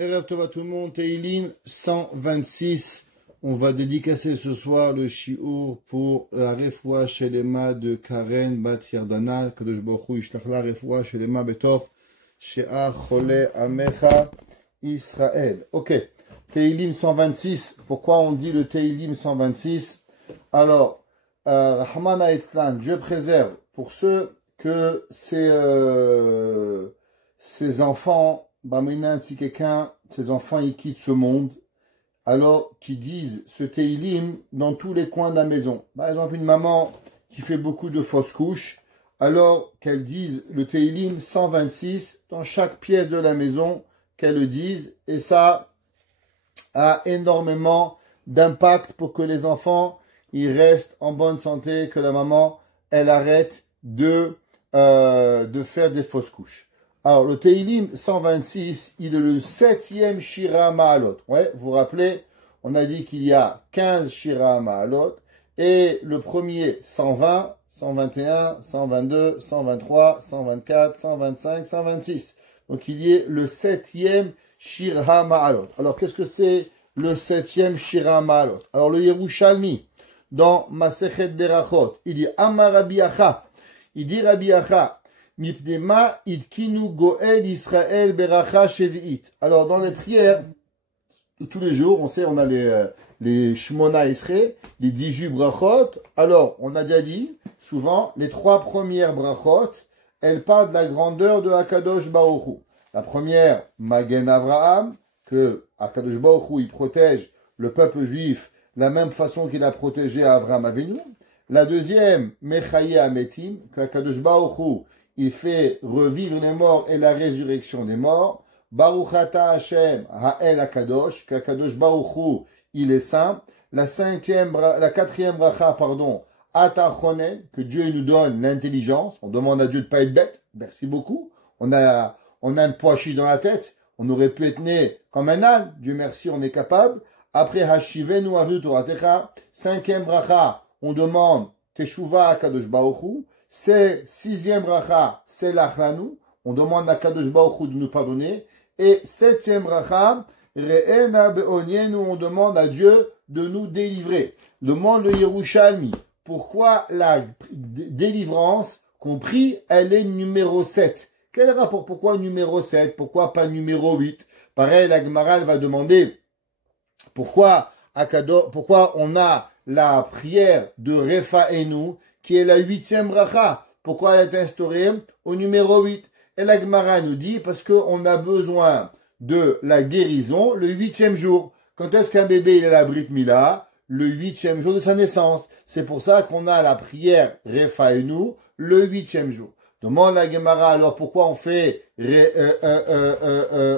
Erev Tov à tout le monde, Teilim 126. On va dédicacer ce soir le shiur pour la refoua shelema de Karen Bat Yardana, Kadosh Baruch Hu yishlach la refoua shelema betov she'ach chole amecha Israël. Ok, Teilim 126. Pourquoi on dit le Teilim 126? Alors, Rahmana Etzlan, Dieu préserve pour ceux que ces enfants, si quelqu'un, ces enfants, ils quittent ce monde, alors qu'ils disent ce Teilim dans tous les coins de la maison. Par exemple, une maman qui fait beaucoup de fausses couches, alors qu'elle dise le Teilim 126 dans chaque pièce de la maison, qu'elle le dise, et ça a énormément d'impact pour que les enfants, ils restent en bonne santé, que la maman, elle arrête de faire des fausses couches. Alors, le Teilim 126, il est le 7e Shira Ma'alot. Ouais, vous vous rappelez, on a dit qu'il y a 15 Shira Ma'alot, et le premier 120, 121, 122, 123, 124, 125, 126. Donc, il y est le 7e Shira Ma'alot. Alors, qu'est-ce que c'est le 7e Shira Ma'alot? Alors, le Yerushalmi, dans Masechet Berachot, il dit Amar Rabbi Acha. Il dit Rabbi Acha, Mipnema idkinu goel Israël beracha shevi'it. Alors, dans les prières de tous les jours, on sait, on a les Shmona Esrei, les 18 brachot. Alors, on a déjà dit, souvent, les 3 premières brachot, elles parlent de la grandeur de Akadosh Baruch Hu. La première, Magen Avraham, que Akadosh Baruch Hu, il protège le peuple juif de la même façon qu'il a protégé Avraham Avinu. La deuxième, Mechaye Ametim, que Akadosh Baruch Hu, il fait revivre les morts et la résurrection des morts. Baruch Ata Hashem Ha'el Akadosh, qu'Akadosh Baruch Hu, il est saint. La quatrième bracha, Ata Chonen, que Dieu nous donne l'intelligence. On demande à Dieu de ne pas être bête. Merci beaucoup. On a un pois chiche dans la tête. On aurait pu être né comme un âne. Dieu merci, on est capable. Après Hashivenu Avu Toratecha. 5e bracha, on demande Teshuva Akadosh Baruch Hu. C'est 6e bracha, c'est l'Achlanu. On demande à Kadosh Baruch Hu de nous pardonner. Et 7e bracha, Re'ena Be'onienu, on demande à Dieu de nous délivrer. Demande le Yerushalmi. Pourquoi la délivrance qu'on prie, elle est numéro 7? Quel rapport? Pourquoi numéro 7? Pourquoi pas numéro 8? Pareil, la Gemara va demander pourquoi on a la prière de Refaenu, qui est la 8e bracha. Pourquoi elle est instaurée au numéro 8? Et la Gemara nous dit, parce qu'on a besoin de la guérison le 8e jour. Quand est-ce qu'un bébé il est à la Brit Mila? Le 8e jour de sa naissance. C'est pour ça qu'on a la prière Refaenu le 8e jour. Demande la Gemara, alors pourquoi on fait,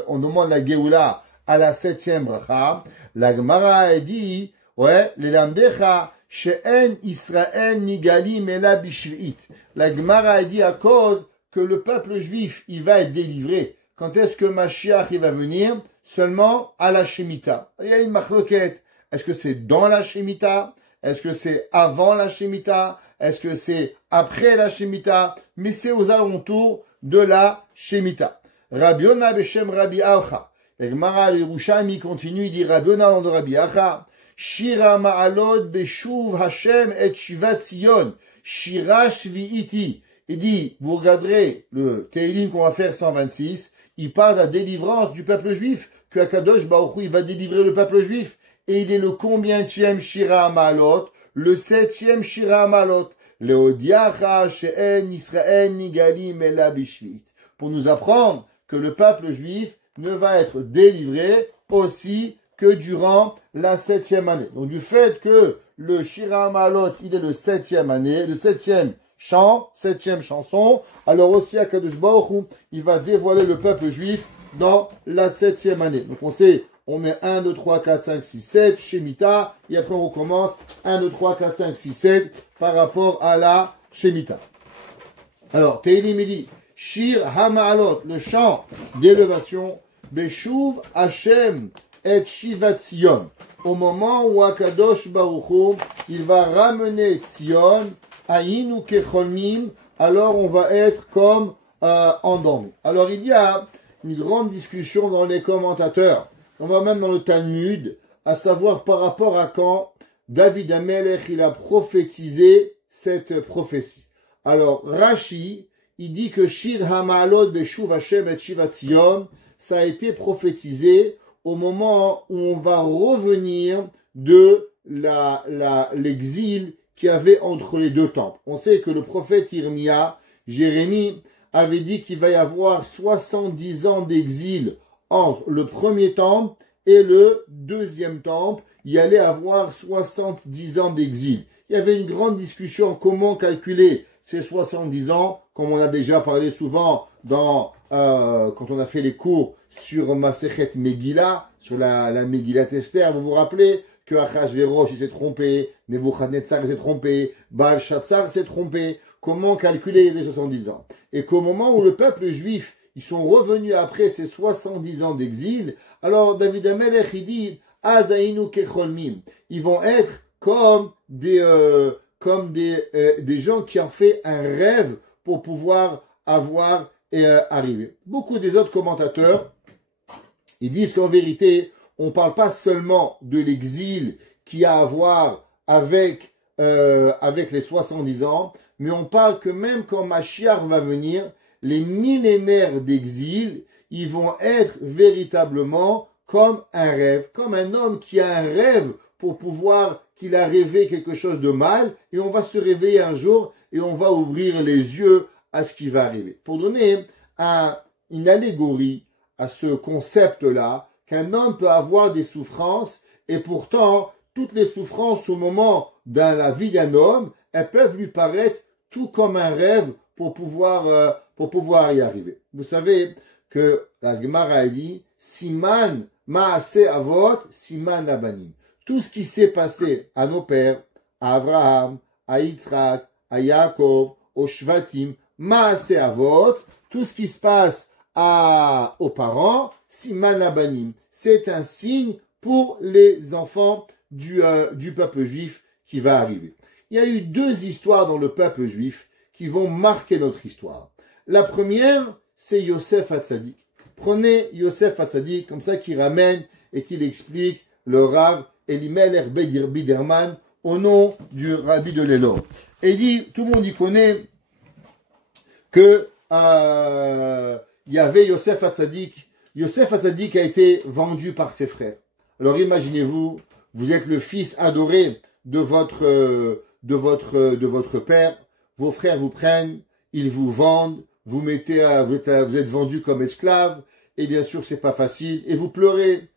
on demande la Geoula à la 7e bracha? La Gemara dit, ouais, les lamdecha, She'en Israël nigali mela bishvit. La Gemara a dit à cause que le peuple juif, il va être délivré. Quand est-ce que Mashiach, il va venir? Seulement à la Shemitah. Il y a une machloquette. Est-ce que c'est dans la Shemitah? Est-ce que c'est avant la Shemitah? Est-ce que c'est après la Shemitah? Mais c'est aux alentours de la Shemitah. Rabbi Yona Beshem Rabbi Acha. La Gemara, le Yerushalmi continue, il dit Rabbi Yona dans de Rabbi Acha. Shira Ma'alot Beshuv Hashem et Shivat Zion. Shira Shvi'iti. Il dit, vous regarderez le Teilim qu'on va faire 126, il parle de la délivrance du peuple juif, que Akadosh Baruch Hu, il va délivrer le peuple juif. Et il est le combienième Shira Ma'alot? Le 7e Shira Ma'alot. Leodiacha She'en Israël Nigali Mela Bishvit. Pour nous apprendre que le peuple juif ne va être délivré aussi que durant la 7e année. Donc, du fait que le Shira Ma'alot, il est le 7e année, le 7e chant, 7e chanson, alors aussi Akadosh Baruch Hu, il va dévoiler le peuple juif dans la 7e année. Donc, on sait, on met 1, 2, 3, 4, 5, 6, 7, Shemitah, et après on recommence 1, 2, 3, 4, 5, 6, 7 par rapport à la Shemitah. Alors, Teilim il dit, Shir HaMa'alot, le chant d'élévation, Beshuv Hashem et Shivat Zion. Au moment où Akadosh Baruch Hu, il va ramener Zion, Aïn ou Kecholmim, alors on va être comme endormi. Alors il y a une grande discussion dans les commentateurs. On va même dans le Talmud, à savoir par rapport à quand David Amelech, il a prophétisé cette prophétie. Alors, Rashi, il dit que Shir Hamalot Beshuv Hashem et Shivat Zion, ça a été prophétisé au moment où on va revenir de l'exil qu'il y avait entre les deux temples. On sait que le prophète Irmia, Jérémie, avait dit qu'il va y avoir 70 ans d'exil entre le premier temple et le deuxième temple. Il y allait avoir 70 ans d'exil. Il y avait une grande discussion comment calculer ces 70 ans, comme on a déjà parlé souvent quand on a fait les cours sur Masechet Megillah, sur la Megillat Esther. Vous vous rappelez que Achashverosh il s'est trompé, Nebuchadnezzar s'est trompé, Baal Shatzar s'est trompé. Comment calculer les 70 ans? Et qu'au moment où le peuple juif, ils sont revenus après ces 70 ans d'exil, alors David Amelech, il dit, Azainu kecholmim. Ils vont être comme des gens qui ont fait un rêve pour pouvoir avoir arrivé. Beaucoup des autres commentateurs, ils disent qu'en vérité, on ne parle pas seulement de l'exil qui a à voir avec les 70 ans, mais on parle que même quand Mashiach va venir, les millénaires d'exil, ils vont être véritablement comme un rêve, comme un homme qui a un rêve pour pouvoir, qu'il a rêvé quelque chose de mal, et on va se réveiller un jour et on va ouvrir les yeux à ce qui va arriver. Pour donner une allégorie à ce concept-là, qu'un homme peut avoir des souffrances, et pourtant, toutes les souffrances au moment dans la vie d'un homme, elles peuvent lui paraître tout comme un rêve pour pouvoir y arriver. Vous savez que la Gemara a dit, Siman Maaseh Avot, Siman Abanim. Tout ce qui s'est passé à nos pères, à Abraham, à Yitzhak, à Yaakov, aux Shvatim, Maaseh Avot, tout ce qui se passe aux parents, Siman Abanim. C'est un signe pour les enfants du peuple juif qui va arriver. Il y a eu deux histoires dans le peuple juif qui vont marquer notre histoire. La première, c'est Yosef Hatzadik. Prenez Yosef Hatzadik, comme ça qu'il ramène et qu'il explique le Rav Elimelech Biderman au nom du Rabbi de l'Elor. Et il dit, tout le monde y connaît que il y avait Yosef Hatzadik. Yosef Hatzadik a été vendu par ses frères. Alors imaginez-vous, vous êtes le fils adoré de votre père, vos frères vous prennent, ils vous vendent, vous êtes vendu comme esclave, et bien sûr c'est pas facile, et vous pleurez.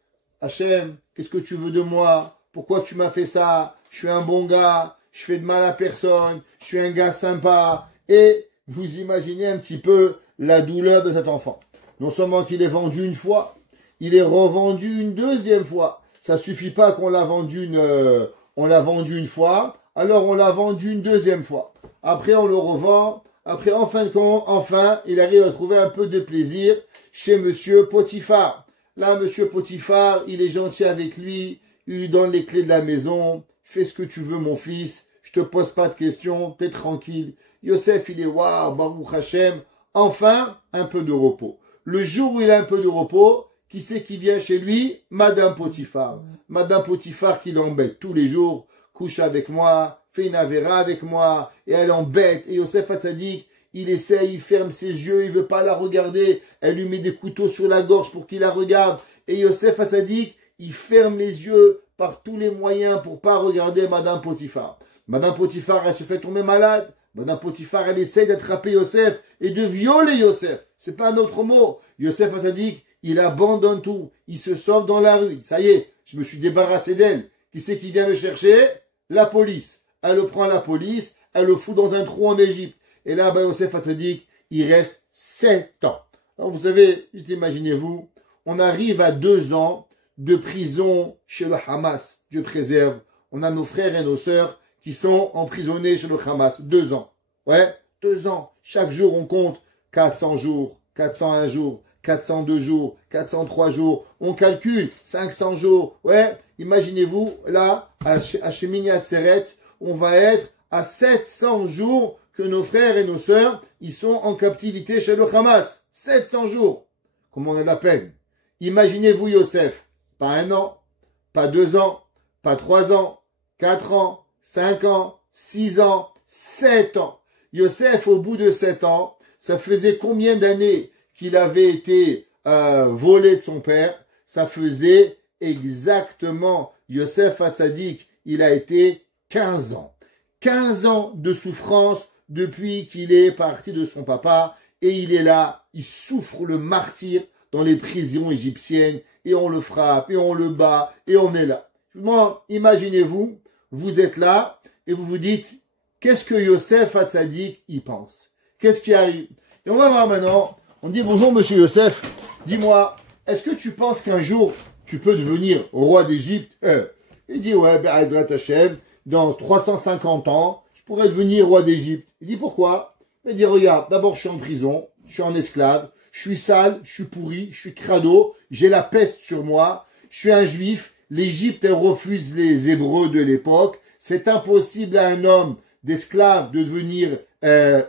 Hachem, qu'est-ce que tu veux de moi? Pourquoi tu m'as fait ça? Je suis un bon gars, je fais de mal à personne, je suis un gars sympa, et vous imaginez un petit peu la douleur de cet enfant. Non seulement qu'il est vendu une fois, il est revendu une deuxième fois. Ça suffit pas qu'on l'a vendu une fois, alors on l'a vendu une deuxième fois. Après, on le revend. Après, en fin de compte, enfin, il arrive à trouver un peu de plaisir chez Monsieur Potiphar. Là, Monsieur Potiphar, il est gentil avec lui. Il lui donne les clés de la maison. Fais ce que tu veux, mon fils. Je te pose pas de questions. T'es tranquille. Yosef, il est waouh, Baruch Hashem. Enfin, un peu de repos. Le jour où il a un peu de repos, qui c'est qui vient chez lui? Madame Potiphar. Madame Potiphar qui l'embête tous les jours. Couche avec moi, fait une avéra avec moi, et elle embête. Et Yosef Hatzadik, il essaye, il ferme ses yeux, il veut pas la regarder. Elle lui met des couteaux sur la gorge pour qu'il la regarde. Et Yosef Hatzadik, il ferme les yeux par tous les moyens pour pas regarder Madame Potiphar. Madame Potiphar, elle se fait tomber malade. Madame Potiphar, elle essaye d'attraper Yosef et de violer Yosef. C'est pas un autre mot. Yosef Hatzadik, il abandonne tout. Il se sauve dans la rue. Ça y est, je me suis débarrassé d'elle. Qui c'est qui vient le chercher? La police. Elle le prend, la police, elle le fout dans un trou en Égypte. Et là, Yosef Hatzadik, il reste 7 ans. Alors vous savez, juste imaginez-vous, on arrive à 2 ans de prison chez le Hamas. Dieu préserve. On a nos frères et nos sœurs qui sont emprisonnés chez le Hamas. 2 ans. Ouais, 2 ans. Chaque jour, on compte 400 jours, 401 jours, 402 jours, 403 jours. On calcule 500 jours. Ouais, imaginez-vous, là, à Shemini Atzeret, on va être à 700 jours que nos frères et nos sœurs, ils sont en captivité chez le Hamas. 700 jours. comme on a de la peine. Imaginez-vous Yosef, pas 1 an, pas 2 ans, pas 3 ans, 4 ans, 5 ans, 6 ans, 7 ans. Yosef, au bout de 7 ans, ça faisait combien d'années qu'il avait été volé de son père? Ça faisait exactement, Yosef Hatzadik, il a été 15 ans. 15 ans de souffrance depuis qu'il est parti de son papa et il est là, il souffre le martyre dans les prisons égyptiennes et on le frappe et on le bat et on est là. Moi, imaginez-vous, vous êtes là et vous vous dites, qu'est-ce que Yosef Hatzadik y pense? Qu'est-ce qui arrive? Et on va voir maintenant, on dit bonjour monsieur Yosef, dis-moi, est-ce que tu penses qu'un jour tu peux devenir roi d'Égypte? Il dit ouais, Be'ezrat Hashem, dans 350 ans, je pourrais devenir roi d'Égypte. Il dit pourquoi? Il dit regarde, d'abord je suis en prison, je suis en esclave, je suis sale, je suis pourri, je suis crado, j'ai la peste sur moi, je suis un juif, l'Égypte elle refuse les Hébreux de l'époque, c'est impossible à un homme d'esclave de devenir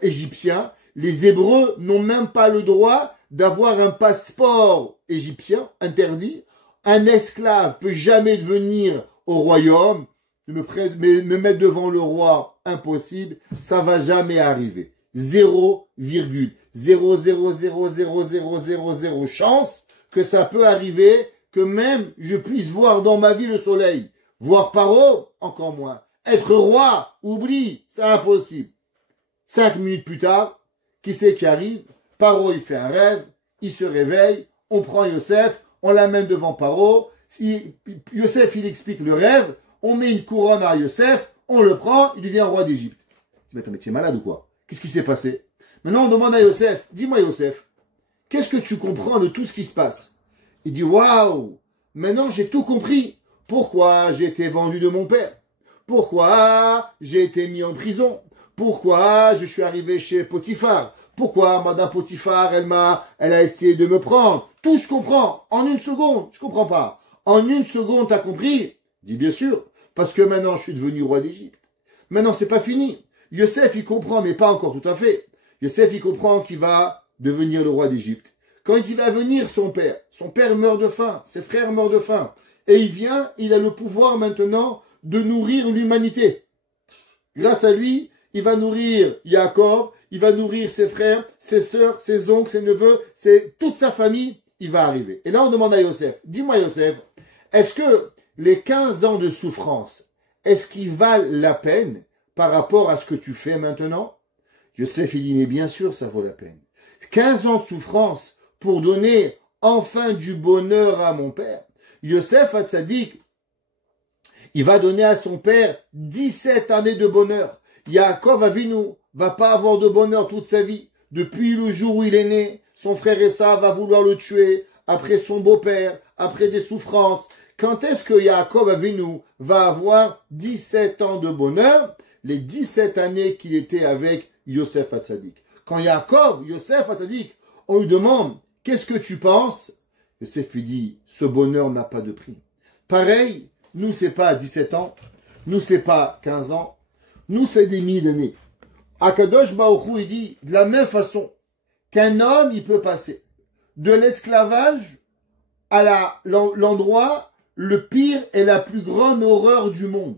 égyptien, les Hébreux n'ont même pas le droit d'avoir un passeport égyptien, interdit, un esclave peut jamais devenir au royaume, me mettre devant le roi, impossible, ça va jamais arriver. 0,0000000 chance que ça peut arriver, que même je puisse voir dans ma vie le soleil. Voir Paro, encore moins. Être roi, oublie, c'est impossible. 5 minutes plus tard, qui c'est qui arrive? Paro, il fait un rêve, il se réveille, on prend Yosef, on l'amène devant Paro. Yosef, il explique le rêve, on met une couronne à Yosef, on le prend, il devient roi d'Égypte. Mais attends, mais tu es malade ou quoi? Qu'est-ce qui s'est passé? Maintenant, on demande à Yosef, dis-moi Yosef, qu'est-ce que tu comprends de tout ce qui se passe? Il dit, waouh, maintenant j'ai tout compris. Pourquoi j'ai été vendu de mon père? Pourquoi j'ai été mis en prison? Pourquoi je suis arrivé chez Potiphar? Pourquoi Madame Potiphar, elle a essayé de me prendre? Tout je comprends. En 1 seconde, je comprends pas. En 1 seconde, t'as compris? Je dis bien sûr, parce que maintenant je suis devenu roi d'Égypte. Maintenant c'est pas fini. Yosef il comprend, mais pas encore tout à fait. Yosef il comprend qu'il va devenir le roi d'Égypte. Quand il va venir son père meurt de faim, ses frères meurent de faim. Et il vient, il a le pouvoir maintenant de nourrir l'humanité. Grâce à lui, il va nourrir Yaakov, il va nourrir ses frères, ses sœurs, ses oncles, ses neveux, toute sa famille, il va arriver. Et là, on demande à Yosef, dis-moi Yosef, est-ce que les 15 ans de souffrance, est-ce qu'ils valent la peine par rapport à ce que tu fais maintenant? Yosef, il dit, mais bien sûr, ça vaut la peine. 15 ans de souffrance pour donner enfin du bonheur à mon père. Yosef Hatzadik, il va donner à son père 17 années de bonheur. Yaakov Avinu va pas avoir de bonheur toute sa vie. Depuis le jour où il est né, son frère Esav va vouloir le tuer, après son beau-père, après des souffrances. Quand est-ce que Yaakov Avinu va avoir 17 ans de bonheur? Les 17 années qu'il était avec Yosef Hatzadik. Quand Yosef Hatzadik, on lui demande, qu'est-ce que tu penses? Yosef lui dit, ce bonheur n'a pas de prix. Pareil, nous c'est pas 17 ans, nous c'est pas 15 ans, nous c'est des milliers d'années. Akadosh Baruch Hu, il dit, de la même façon qu'un homme, il peut passer de l'esclavage à l'endroit le pire et la plus grande horreur du monde.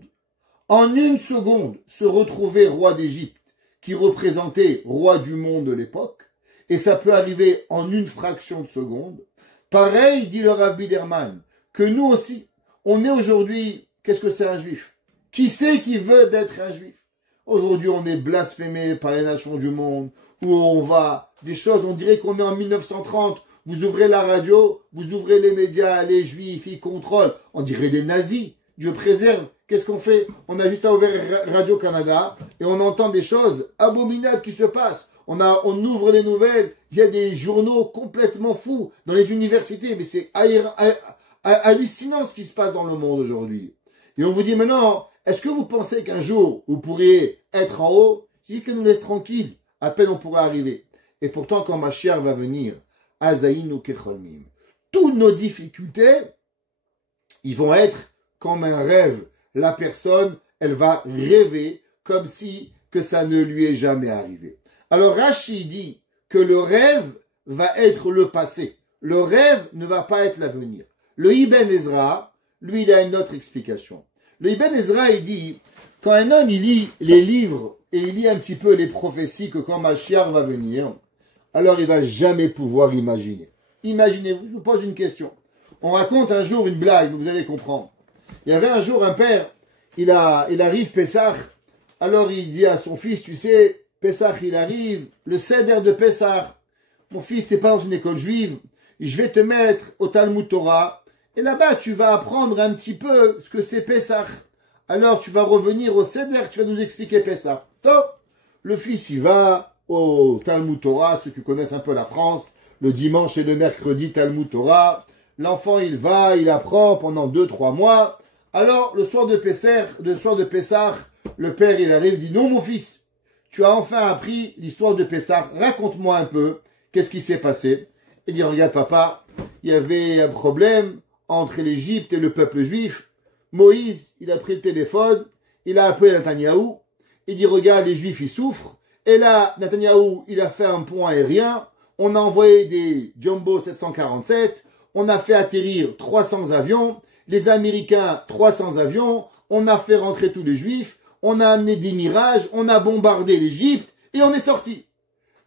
En 1 seconde, se retrouver roi d'Égypte, qui représentait roi du monde de l'époque, et ça peut arriver en 1 fraction de seconde. Pareil, dit le Rav Biderman, que nous aussi, on est aujourd'hui, qu'est-ce que c'est un juif? Qui c'est qui veut d'être un juif? Aujourd'hui, on est blasphémé par les nations du monde, où on va, des choses, on dirait qu'on est en 1930, vous ouvrez la radio, vous ouvrez les médias, les juifs, ils contrôlent, on dirait des nazis, Dieu préserve. Qu'est-ce qu'on fait? On a juste à ouvrir Radio-Canada, et on entend des choses abominables qui se passent. On ouvre les nouvelles, il y a des journaux complètement fous dans les universités, mais c'est hallucinant ce qui se passe dans le monde aujourd'hui. Et on vous dit maintenant, est-ce que vous pensez qu'un jour, vous pourriez être en haut? Je dis que nous laisse tranquille, à peine on pourra arriver. Et pourtant, quand Mashiach va venir, Azaïnu Kecholmim, toutes nos difficultés, ils vont être comme un rêve. La personne, elle va rêver comme si que ça ne lui est jamais arrivé. Alors Rashi dit que le rêve va être le passé. le rêve ne va pas être l'avenir. Le Ibn Ezra, lui, il a une autre explication. Le Ibn Ezra, il dit, quand un homme, il lit les livres et il lit un petit peu les prophéties que quand Mashiach va venir, alors il va jamais pouvoir imaginer. Imaginez-vous, je vous pose une question. On raconte un jour une blague, vous allez comprendre. Il y avait un jour un père, il arrive Pessah, alors il dit à son fils, tu sais, Pessah il arrive, le Seder de Pessah, mon fils, t'es pas dans une école juive, je vais te mettre au Talmud Torah, et là-bas tu vas apprendre un petit peu ce que c'est Pessah. Alors tu vas revenir au Seder, tu vas nous expliquer Pessah. Top. Le fils il va au Talmud Torah, ceux qui connaissent un peu la France, le dimanche et le mercredi Talmud Torah. L'enfant il va, il apprend pendant 2-3 mois. Alors le soir de Pessah, le père il arrive, il dit non mon fils, tu as enfin appris l'histoire de Pessah, raconte-moi un peu, qu'est-ce qui s'est passé? Il dit regarde papa, il y avait un problème entre l'Égypte et le peuple juif. Moïse, il a pris le téléphone, il a appelé Netanyahou, il dit regarde les juifs ils souffrent, et là Netanyahou il a fait un pont aérien, on a envoyé des Jumbo 747, on a fait atterrir 300 avions, les Américains 300 avions, on a fait rentrer tous les juifs, on a amené des mirages, on a bombardé l'Égypte, et on est sorti.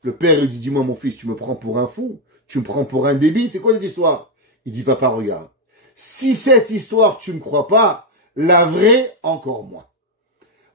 Le père il dit dis-moi mon fils, tu me prends pour un fou, tu me prends pour un débile, c'est quoi cette histoire? Il dit papa regarde. Si cette histoire, tu ne me crois pas, la vraie, encore moins.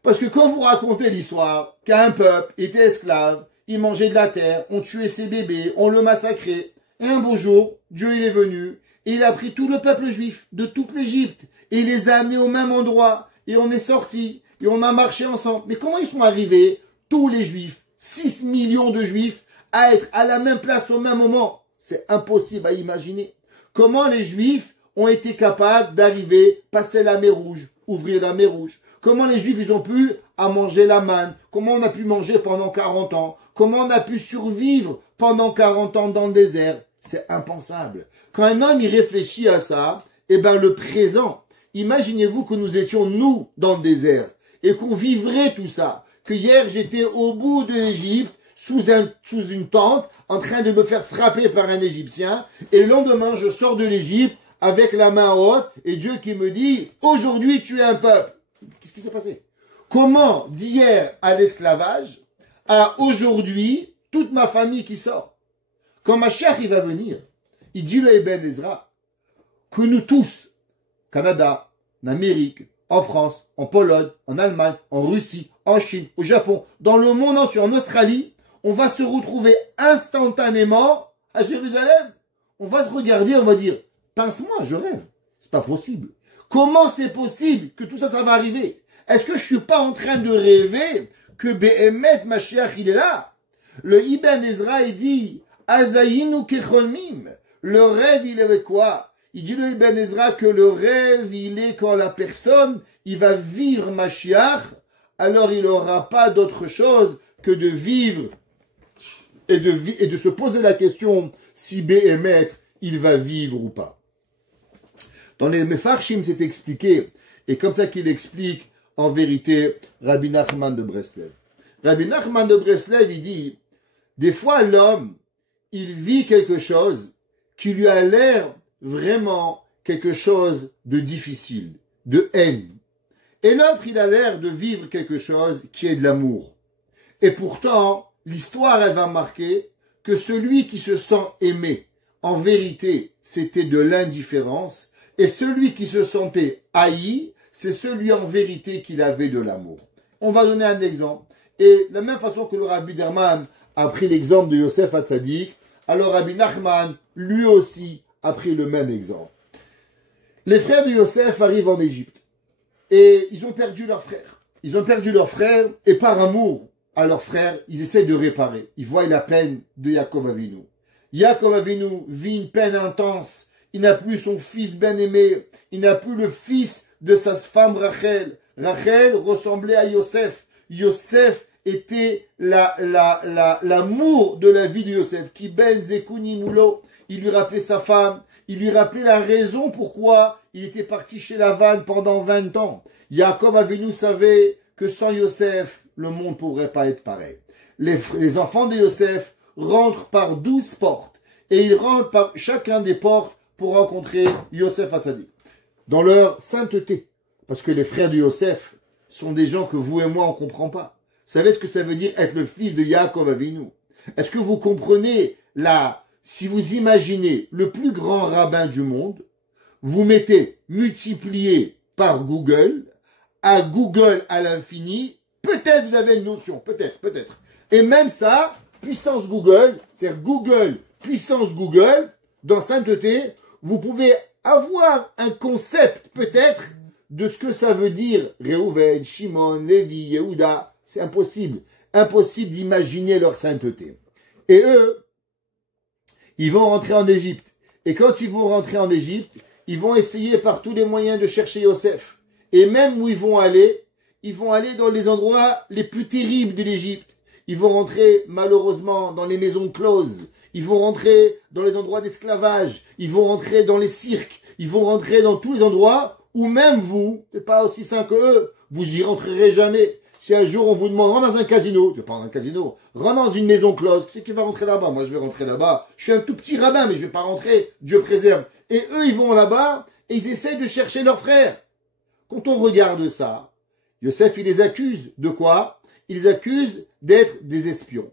Parce que quand vous racontez l'histoire qu'un peuple était esclave, il mangeait de la terre, on tuait ses bébés, on le massacrait, et un beau jour, Dieu il est venu, et il a pris tout le peuple juif de toute l'Égypte, et il les a amenés au même endroit, et on est sortis, et on a marché ensemble. Mais comment ils sont arrivés, tous les juifs, 6 millions de juifs, à être à la même place au même moment? C'est impossible à imaginer. Comment les juifs ont été capables d'arriver, passer la mer Rouge, ouvrir la mer Rouge. Comment les Juifs, ils ont pu à manger la manne. Comment on a pu manger pendant 40 ans. Comment on a pu survivre pendant 40 ans dans le désert. C'est impensable. Quand un homme, il réfléchit à ça, eh ben, le présent. Imaginez-vous que nous étions, nous, dans le désert. Et qu'on vivrait tout ça. Que hier, j'étais au bout de l'Égypte, sous une tente, en train de me faire frapper par un Égyptien. Et le lendemain, je sors de l'Égypte, avec la main haute, et Dieu qui me dit, aujourd'hui tu es un peuple. Qu'est-ce qui s'est passé? Comment d'hier à l'esclavage, à aujourd'hui, toute ma famille qui sort? Quand Mashiach il va venir, il dit le Ibn Ezra, que nous tous, Canada, en Amérique, en France, en Pologne, en Allemagne, en Russie, en Chine, au Japon, dans le monde entier, en Australie, on va se retrouver instantanément à Jérusalem. On va se regarder, on va dire, pince-moi, je rêve. C'est pas possible. Comment c'est possible que tout ça, ça va arriver? Est-ce que je suis pas en train de rêver que Behemet Mashiach, il est là? Le Ibn Ezra, il dit, Azayinu kecholmim. Le rêve, il est avec quoi? Il dit le Ibn Ezra que le rêve, il est quand la personne, il va vivre Mashiach, alors il n'aura pas d'autre chose que de vivre et de se poser la question si Behemet, il va vivre ou pas. Dans les Mefarshim, c'est expliqué, et comme ça qu'il explique, en vérité, Rabbi Nachman de Breslev. Rabbi Nachman de Breslev, il dit, des fois l'homme, il vit quelque chose qui lui a l'air vraiment quelque chose de difficile, de haine. Et l'autre, il a l'air de vivre quelque chose qui est de l'amour. Et pourtant, l'histoire, elle va marquer que celui qui se sent aimé, en vérité, c'était de l'indifférence, et celui qui se sentait haï, c'est celui en vérité qui avait de l'amour. On va donner un exemple. Et de la même façon que le Rabbi Derman a pris l'exemple de Yosef Hatzadik, alors Rabbi Nachman, lui aussi, a pris le même exemple. Les frères de Yosef arrivent en Égypte. Et ils ont perdu leur frère. Ils ont perdu leur frère, et par amour à leur frère, ils essaient de réparer. Ils voient la peine de Yaakov Avinu. Yaakov Avinu vit une peine intense. Il n'a plus son fils bien-aimé. Il n'a plus le fils de sa femme Rachel. Rachel ressemblait à Yosef. Yosef était l'amour de la vie de Yosef. Ki ben zekuni moulo. Il lui rappelait sa femme. Il lui rappelait la raison pourquoi il était parti chez Lavan pendant 20 ans. Yaakov Avinu savait que sans Yosef, le monde ne pourrait pas être pareil. Les enfants de Yosef rentrent par 12 portes. et ils rentrent par chacun des portes pour rencontrer Yosef Hatzadik. Dans leur sainteté. Parce que les frères de Yosef sont des gens que vous et moi on ne comprend pas. Vous savez ce que ça veut dire être le fils de Yaakov Avinu? Est-ce que vous comprenez si vous imaginez le plus grand rabbin du monde, vous mettez multiplié par Google à l'infini, peut-être vous avez une notion, peut-être. Et même ça, puissance Google, c'est-à-dire Google, puissance Google, dans sainteté, vous pouvez avoir un concept, peut-être, de ce que ça veut dire Réhouven, Shimon, Lévi, Yehuda. C'est impossible. Impossible d'imaginer leur sainteté. Et eux, ils vont rentrer en Égypte. Et quand ils vont rentrer en Égypte, ils vont essayer par tous les moyens de chercher Yosef. Et même où ils vont aller dans les endroits les plus terribles de l'Égypte. Ils vont rentrer malheureusement dans les maisons closes. Ils vont rentrer dans les endroits d'esclavage. Ils vont rentrer dans les cirques. Ils vont rentrer dans tous les endroits où même vous, c'est pas aussi sain que eux, vous y rentrerez jamais. Si un jour on vous demande, rentre dans un casino, tu vas pas dans un casino, rentre dans une maison close, qui c'est qui va rentrer là-bas? Moi je vais rentrer là-bas. Je suis un tout petit rabbin, mais je vais pas rentrer. Dieu préserve. Et eux, ils vont là-bas et ils essaient de chercher leurs frères. Quand on regarde ça, Yosef, il les accuse de quoi? Il les accuse d'être des espions.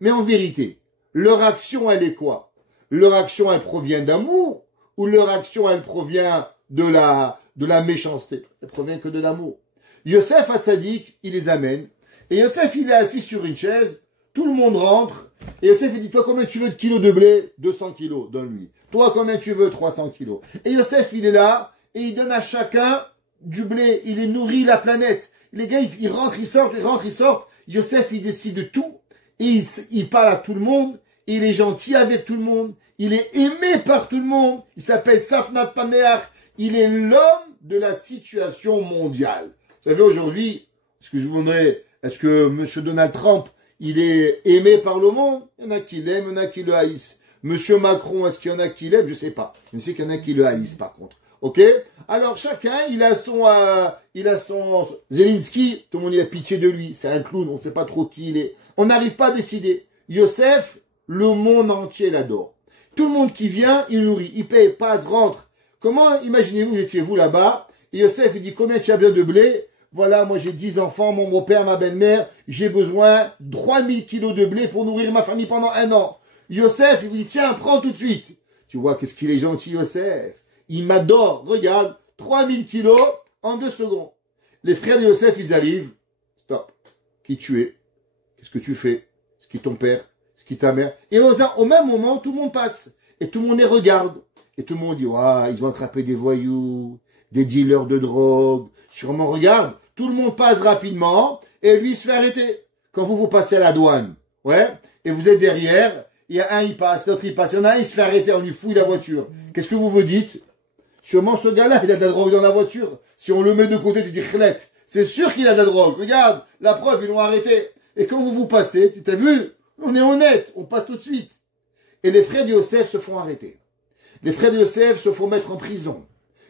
Mais en vérité, leur action, elle est quoi? Leur action, elle provient d'amour ou leur action, elle provient de la méchanceté? Elle provient que de l'amour. Yosef Hatzadik, il les amène. Et Yosef, il est assis sur une chaise. Tout le monde rentre. Et Yosef, il dit, toi, combien tu veux de kilos de blé? 200 kilos, donne-lui. Toi, combien tu veux? 300 kilos. Et Yosef, il est là. Et il donne à chacun du blé. Il les nourrit la planète. Les gars, ils rentrent, ils sortent. Yosef, il décide de tout. Et il parle à tout le monde. Et il est gentil avec tout le monde. Il est aimé par tout le monde. Il s'appelle Safnat Paneach. Il est l'homme de la situation mondiale. Vous savez, aujourd'hui, est-ce que je vous demanderais, est-ce que M. Donald Trump, il est aimé par le monde? Il y en a qui l'aiment, il y en a qui le haïssent. M. Macron, est-ce qu'il y en a qui l'aiment? Je sais pas. Je sais qu'il y en a qui le haïssent, par contre. Ok? Alors, chacun, il a son Zelensky, tout le monde, il a pitié de lui. C'est un clown, on ne sait pas trop qui il est. On n'arrive pas à décider. Yosef, le monde entier l'adore. Tout le monde qui vient, il nourrit, il paye, passe, rentre. Comment, imaginez-vous, étiez-vous là-bas, et Yosef, il dit, combien tu as besoin de blé? Voilà, moi j'ai 10 enfants, mon beau-père, ma belle-mère, j'ai besoin de 3000 kilos de blé pour nourrir ma famille pendant 1 an. Yosef, il vous dit, tiens, prends tout de suite. Tu vois, qu'est-ce qu'il est gentil, Yosef. Il m'adore, regarde, 3000 kilos en 2 secondes. Les frères de Yosef, ils arrivent. Stop. Qui tu es? Qu'est-ce que tu fais? C'est qui ton père? C'est qui ta mère? Et au même moment, tout le monde passe. Et tout le monde les regarde. Et tout le monde dit, ouais, ils ont attrapé des voyous, des dealers de drogue. Sûrement, regarde, tout le monde passe rapidement et lui il se fait arrêter. Quand vous passez à la douane, ouais, et vous êtes derrière, il y a un, il passe, l'autre il passe. Il y en a un, il se fait arrêter, on lui fouille la voiture. Qu'est-ce que vous vous dites? Sûrement ce gars-là, il a de la drogue dans la voiture. Si on le met de côté, tu dis chlet. C'est sûr qu'il a de la drogue. Regarde, la preuve, ils l'ont arrêté. Et quand vous passez, tu t'as vu? On est honnête, on passe tout de suite. Et les frères de Yosef se font arrêter. Les frères de Yosef se font mettre en prison.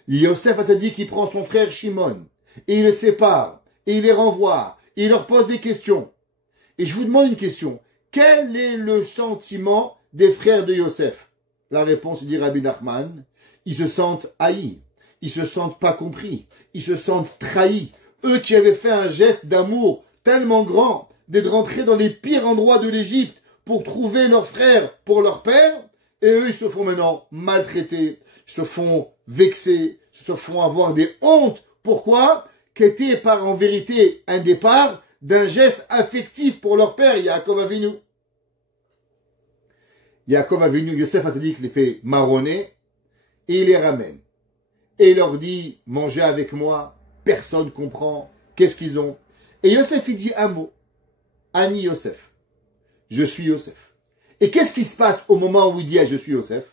Yosef a dit qu'il prend son frère Shimon. Et il les sépare. Et il les renvoie. Et il leur pose des questions. Et je vous demande une question. Quel est le sentiment des frères de Yosef? La réponse, dit Rabbi Nachman, ils se sentent haïs. Ils se sentent pas compris. Ils se sentent trahis. Eux qui avaient fait un geste d'amour tellement grand, d'être rentrés dans les pires endroits de l'Égypte pour trouver leur frère pour leur père, et eux, ils se font maintenant maltraiter, ils se font vexer, ils se font avoir des hontes. Pourquoi? Qu'était par en vérité un départ d'un geste affectif pour leur père, Yaakov Avinu. Yaakov Avinu, Yosef Hatzadik les fait marronner et il les ramène. Et il leur dit, mangez avec moi, personne comprend, qu'est-ce qu'ils ont? Et Yosef, il dit un mot, Ani Yosef, je suis Yosef. Et qu'est-ce qui se passe au moment où il dit, je suis Yosef?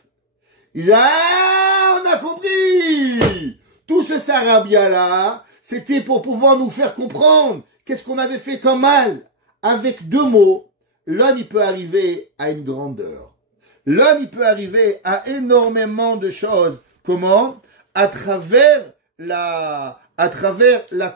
Il dit, ah, on a compris! Tout ce sarabia-là, c'était pour pouvoir nous faire comprendre qu'est-ce qu'on avait fait comme mal. Avec 2 mots, l'homme, il peut arriver à une grandeur. L'homme, il peut arriver à énormément de choses. Comment? À travers la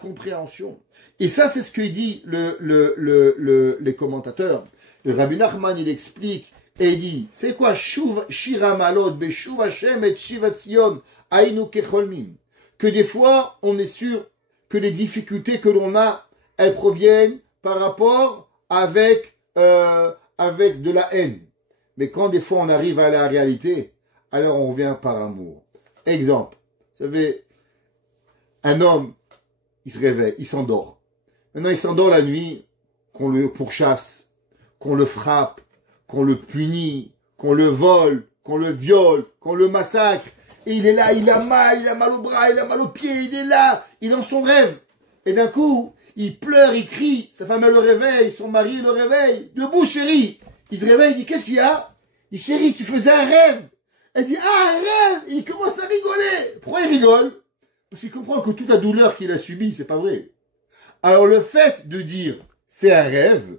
compréhension. Et ça, c'est ce que dit les commentateurs. Le Rabbi Nachman, il explique Et il dit, c'est quoi Shira Malot, Beshuv Hashem et Shiva Tzion, Ainu Kecholmim. Que des fois, on est sûr que les difficultés que l'on a, elles proviennent par rapport avec de la haine. Mais quand des fois on arrive à la réalité, alors on revient par amour. Exemple, vous savez, un homme, il se réveille, il s'endort. Maintenant, il s'endort la nuit, qu'on le pourchasse, qu'on le frappe, qu'on le punit, qu'on le vole, qu'on le viole, qu'on le massacre. Et il est là, il a mal au bras, il a mal aux pieds, il est là, il est dans son rêve. Et d'un coup, il pleure, il crie, sa femme elle le réveille, son mari le réveille. Debout chérie. Il se réveille, il dit qu'est-ce qu'il y a? Il dit chérie, tu faisais un rêve. Elle dit ah un rêve. Et il commence à rigoler. Pourquoi il rigole? Parce qu'il comprend que toute la douleur qu'il a subie, c'est pas vrai. Alors le fait de dire c'est un rêve,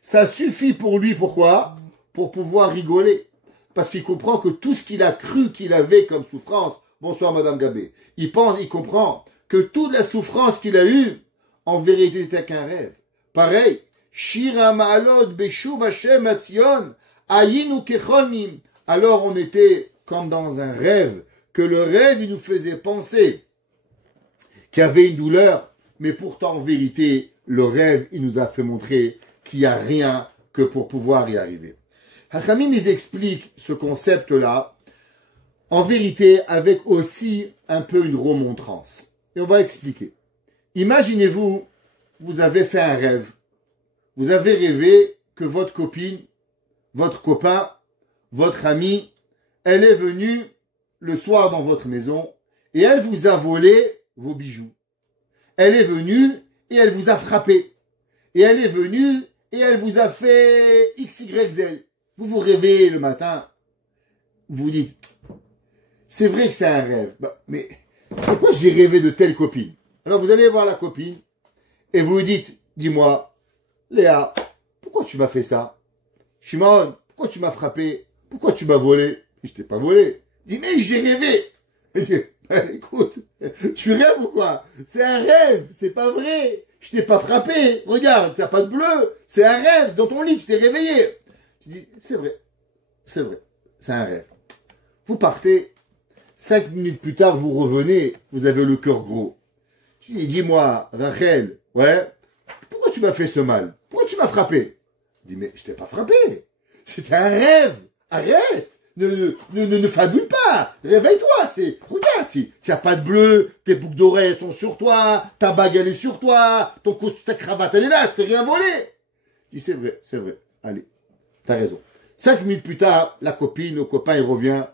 ça suffit pour lui, pourquoi? Pour pouvoir rigoler. Parce qu'il comprend que tout ce qu'il a cru qu'il avait comme souffrance, bonsoir Madame Gabé, il comprend que toute la souffrance qu'il a eue, en vérité c'était qu'un rêve. Pareil, Shira Ma'alot Beshuv Hashem Atzion, Ayinu Kecholmim. Alors on était comme dans un rêve, que le rêve il nous faisait penser qu'il y avait une douleur, mais pourtant en vérité, le rêve il nous a fait montrer qu'il n'y a rien que pour pouvoir y arriver. Hachamim, ils expliquent ce concept-là, en vérité, avec aussi un peu une remontrance. Et on va expliquer. Imaginez-vous, vous avez fait un rêve. Vous avez rêvé que votre copine, votre copain, votre ami, elle est venue le soir dans votre maison et elle vous a volé vos bijoux. Elle est venue et elle vous a frappé. Et elle est venue et elle vous a fait X, Y, Z. Vous vous réveillez le matin, vous vous dites, c'est vrai que c'est un rêve, mais pourquoi j'ai rêvé de telle copine? Alors vous allez voir la copine et vous lui dites, dis-moi, Léa, pourquoi tu m'as fait ça? Shimon, pourquoi tu m'as frappé? Pourquoi tu m'as volé? Je t'ai pas volé. Il dit, mais j'ai rêvé. Et je dis, écoute, tu rêves ou quoi? C'est un rêve, c'est pas vrai. Je t'ai pas frappé. Regarde, t'as pas de bleu. C'est un rêve. Dans ton lit, tu t'es réveillé. Je dis, c'est vrai, c'est un rêve. Vous partez, 5 minutes plus tard, vous revenez, vous avez le cœur gros. Je dis, dis-moi, Rachel, ouais, pourquoi tu m'as fait ce mal? Pourquoi tu m'as frappé? Je dis, mais je t'ai pas frappé. C'était un rêve. Arrête. Ne fabule pas. Réveille-toi. Regarde, tu n'as pas de bleu, tes boucles d'oreilles sont sur toi, ta bague elle est sur toi, ta cravate elle est là, je t'ai rien volé. Je dis, c'est vrai. Allez. T'as raison. 5 minutes plus tard, la copine, le copain, il revient.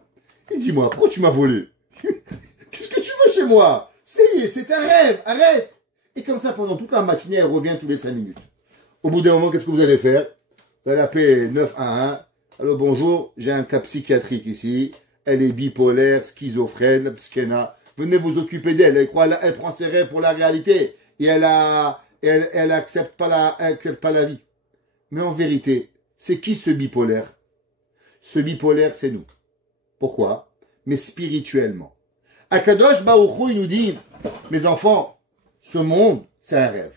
Il dit, dis-moi, pourquoi tu m'as volé? Qu'est-ce que tu veux chez moi? C'est un rêve, arrête. Et comme ça, pendant toute la matinée, elle revient tous les 5 minutes. Au bout d'un moment, qu'est-ce que vous allez faire? Vous allez appeler 911. Alors bonjour, j'ai un cas psychiatrique ici. Elle est bipolaire, schizophrène, psychéna. Venez vous occuper d'elle. Elle prend ses rêves pour la réalité. Et elle accepte pas la vie. Mais en vérité, c'est qui ce bipolaire? Ce bipolaire, c'est nous. Pourquoi? Mais spirituellement. Akadosh Baruch Hu, il nous dit, mes enfants, ce monde, c'est un rêve.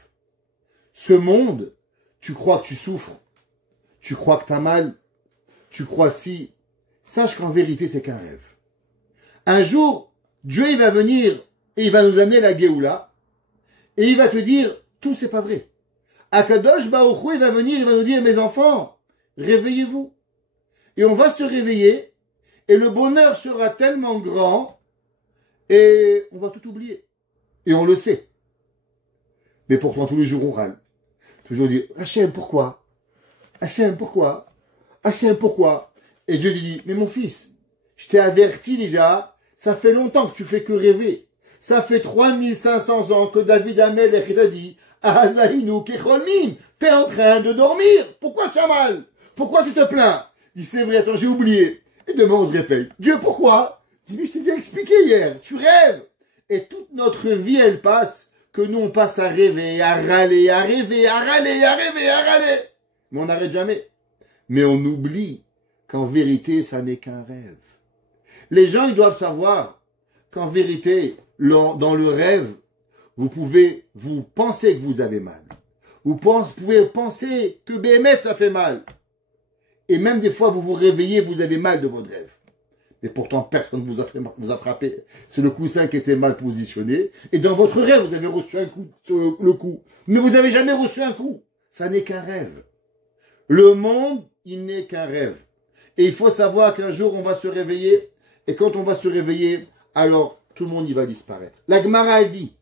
Ce monde, tu crois que tu souffres, tu crois que tu as mal, tu crois si, sache qu'en vérité, c'est qu'un rêve. Un jour, Dieu, il va venir et il va nous amener la Géoula et il va te dire, tout c'est pas vrai. Akadosh Baruch Hu, il va venir, il va nous dire, mes enfants, réveillez-vous. Et on va se réveiller, et le bonheur sera tellement grand, et on va tout oublier. Et on le sait. Mais pourtant, tous les jours, on râle. Toujours dire, Hachem, pourquoi? Hachem, pourquoi? Hachem, pourquoi? Et Dieu lui dit, mais mon fils, je t'ai averti déjà, ça fait longtemps que tu fais que rêver. Ça fait 3500 ans que David Amelech t'a dit, Ahazaïnu Kecholmim, t'es en train de dormir. Pourquoi tu as mal? Pourquoi tu te plains? Il dit, c'est vrai, attends, j'ai oublié. Et demain, on se répète. Dieu, pourquoi? Il dit, mais je t'ai bien expliqué hier. Tu rêves. Et toute notre vie, elle passe, que nous, on passe à rêver, à râler, à rêver, à râler, à rêver, à râler. Mais on n'arrête jamais. Mais on oublie qu'en vérité, ça n'est qu'un rêve. Les gens, ils doivent savoir qu'en vérité, dans le rêve, vous pensez que vous avez mal. Vous pouvez penser que Béhémet, ça fait mal. Et même des fois, vous vous réveillez, vous avez mal de votre rêve. Mais pourtant, personne ne vous a frappé. C'est le coussin qui était mal positionné. Et dans votre rêve, vous avez reçu un coup sur le cou. Mais vous n'avez jamais reçu un coup. Ça n'est qu'un rêve. Le monde, il n'est qu'un rêve. Et il faut savoir qu'un jour, on va se réveiller. Et quand on va se réveiller, alors tout le monde y va disparaître. La Gemara a dit,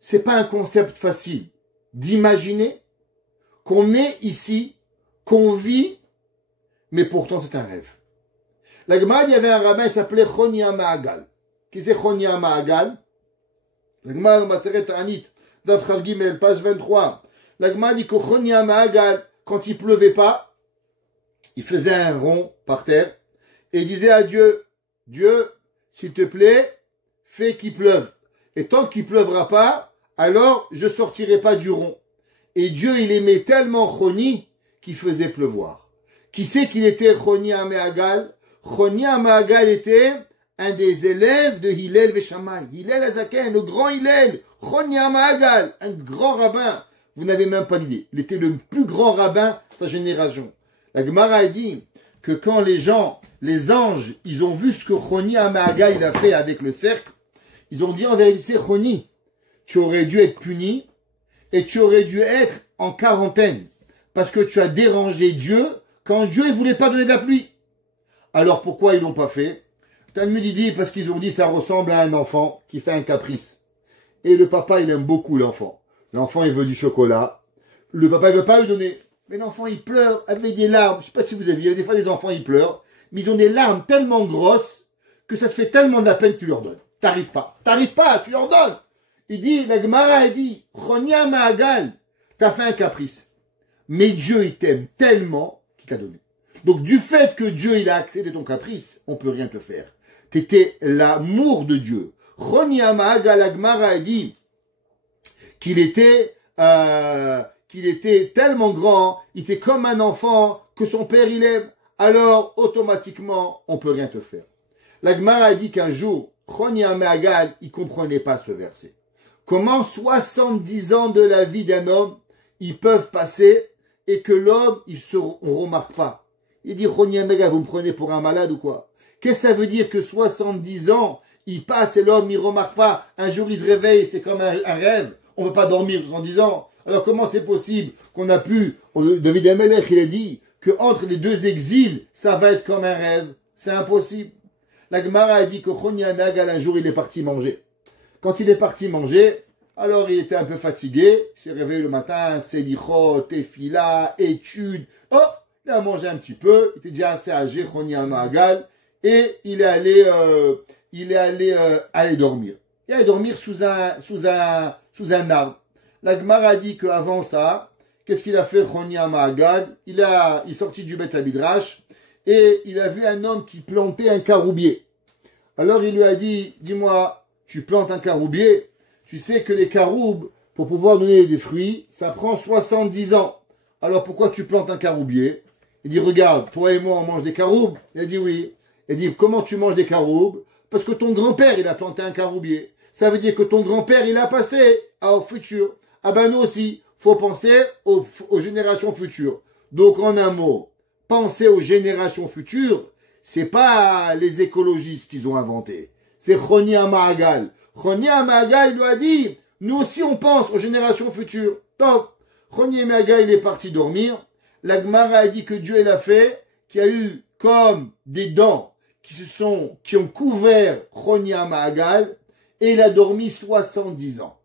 c'est pas un concept facile d'imaginer qu'on est ici, qu'on vit, mais pourtant c'est un rêve. La Gemara, il y avait un rabbin, il s'appelait Chonia Ma'agal. Qui c'est Chonia Ma'agal? La Gemara, Maseret Anit, Daf Chav Gimel, page 23. La Gemara dit que Chonia Ma'agal, quand il pleuvait pas, il faisait un rond par terre et il disait à Dieu, Dieu, s'il te plaît, fais qu'il pleuve. Et tant qu'il pleuvra pas, alors je sortirai pas du rond. Et Dieu, il aimait tellement Choni qu'il faisait pleuvoir. Qui sait qu'il était Choni Ma'agal? Choni Ma'agal était un des élèves de Hillel Veshamay. Hillel Azaken, le grand Hillel. Choni Ma'agal, un grand rabbin. Vous n'avez même pas d'idée. Il était le plus grand rabbin de sa génération. La Gemara a dit que quand les gens, les anges, ils ont vu ce que Choni Ma'agal il a fait avec le cercle, ils ont dit en vérité, Choni, tu aurais dû être puni et tu aurais dû être en quarantaine parce que tu as dérangé Dieu quand Dieu ne voulait pas donner de la pluie. Alors pourquoi ils l'ont pas fait? Talmud dit parce qu'ils ont dit ça ressemble à un enfant qui fait un caprice. Et le papa il aime beaucoup l'enfant. L'enfant il veut du chocolat. Le papa il veut pas lui donner. Mais l'enfant il pleure avec des larmes. Je sais pas si vous avez vu, il y a des fois des enfants ils pleurent, mais ils ont des larmes tellement grosses que ça te fait tellement de la peine que tu leur donnes. T'arrives pas, tu leur donnes. Il dit, la Gemara il dit, Chonia Ma'agal, t'as fait un caprice. Mais Dieu il t'aime tellement qu'il t'a donné. Donc du fait que Dieu il a accédé ton caprice, on peut rien te faire. T'étais l'amour de Dieu. Chonia Ma'agal, la Gemara dit qu'il était tellement grand, il était comme un enfant que son père il aime. Alors automatiquement on peut rien te faire. La Gemara dit qu'un jour, Chonia Ma'agal, il comprenait pas ce verset. Comment 70 ans de la vie d'un homme, ils peuvent passer et que l'homme, on remarque pas. Il dit, Chonia Ma'agal, vous me prenez pour un malade ou quoi? Qu'est-ce que ça veut dire que 70 ans, il passe et l'homme, il remarque pas? Un jour, il se réveille, c'est comme un rêve. On ne peut pas dormir 70 ans. Alors comment c'est possible qu'on a pu, David Amelech, il a dit que entre les deux exils, ça va être comme un rêve. C'est impossible. La Gemara a dit que Chonia Ma'agal, un jour, il est parti manger. Quand il est parti manger, alors il était un peu fatigué. Il s'est réveillé le matin, Selichot, Tefila, études. Oh, il a mangé un petit peu. Il était déjà assez âgé, Chonia Ma'agal. Et il est allé dormir. Il est allé dormir sous un arbre. La Gemara a dit qu'avant ça, qu'est-ce qu'il a fait, Chonia Ma'agal? Il est sorti du Beth Midrash. Et il a vu un homme qui plantait un caroubier. Alors il lui a dit, dis-moi, tu plantes un caroubier, tu sais que les caroubes, pour pouvoir donner des fruits, ça prend 70 ans. Alors pourquoi tu plantes un caroubier? Il dit, regarde, toi et moi on mange des caroubes. Il a dit oui. Il dit, comment tu manges des caroubes? Parce que ton grand-père, il a planté un caroubier. Ça veut dire que ton grand-père, il a passé au futur. Ah ben nous aussi, faut penser aux générations futures. Donc en un mot, penser aux générations futures, c'est pas les écologistes qu'ils ont inventé. C'est Chonia Ma'agal. Chonia Ma'agal lui a dit, nous aussi on pense aux générations futures. Top. Chonia Ma'agal il est parti dormir. La Gemara a dit que Dieu l'a fait, qu'il y a eu comme des dents qui ont couvert Chonia Ma'agal et il a dormi 70 ans.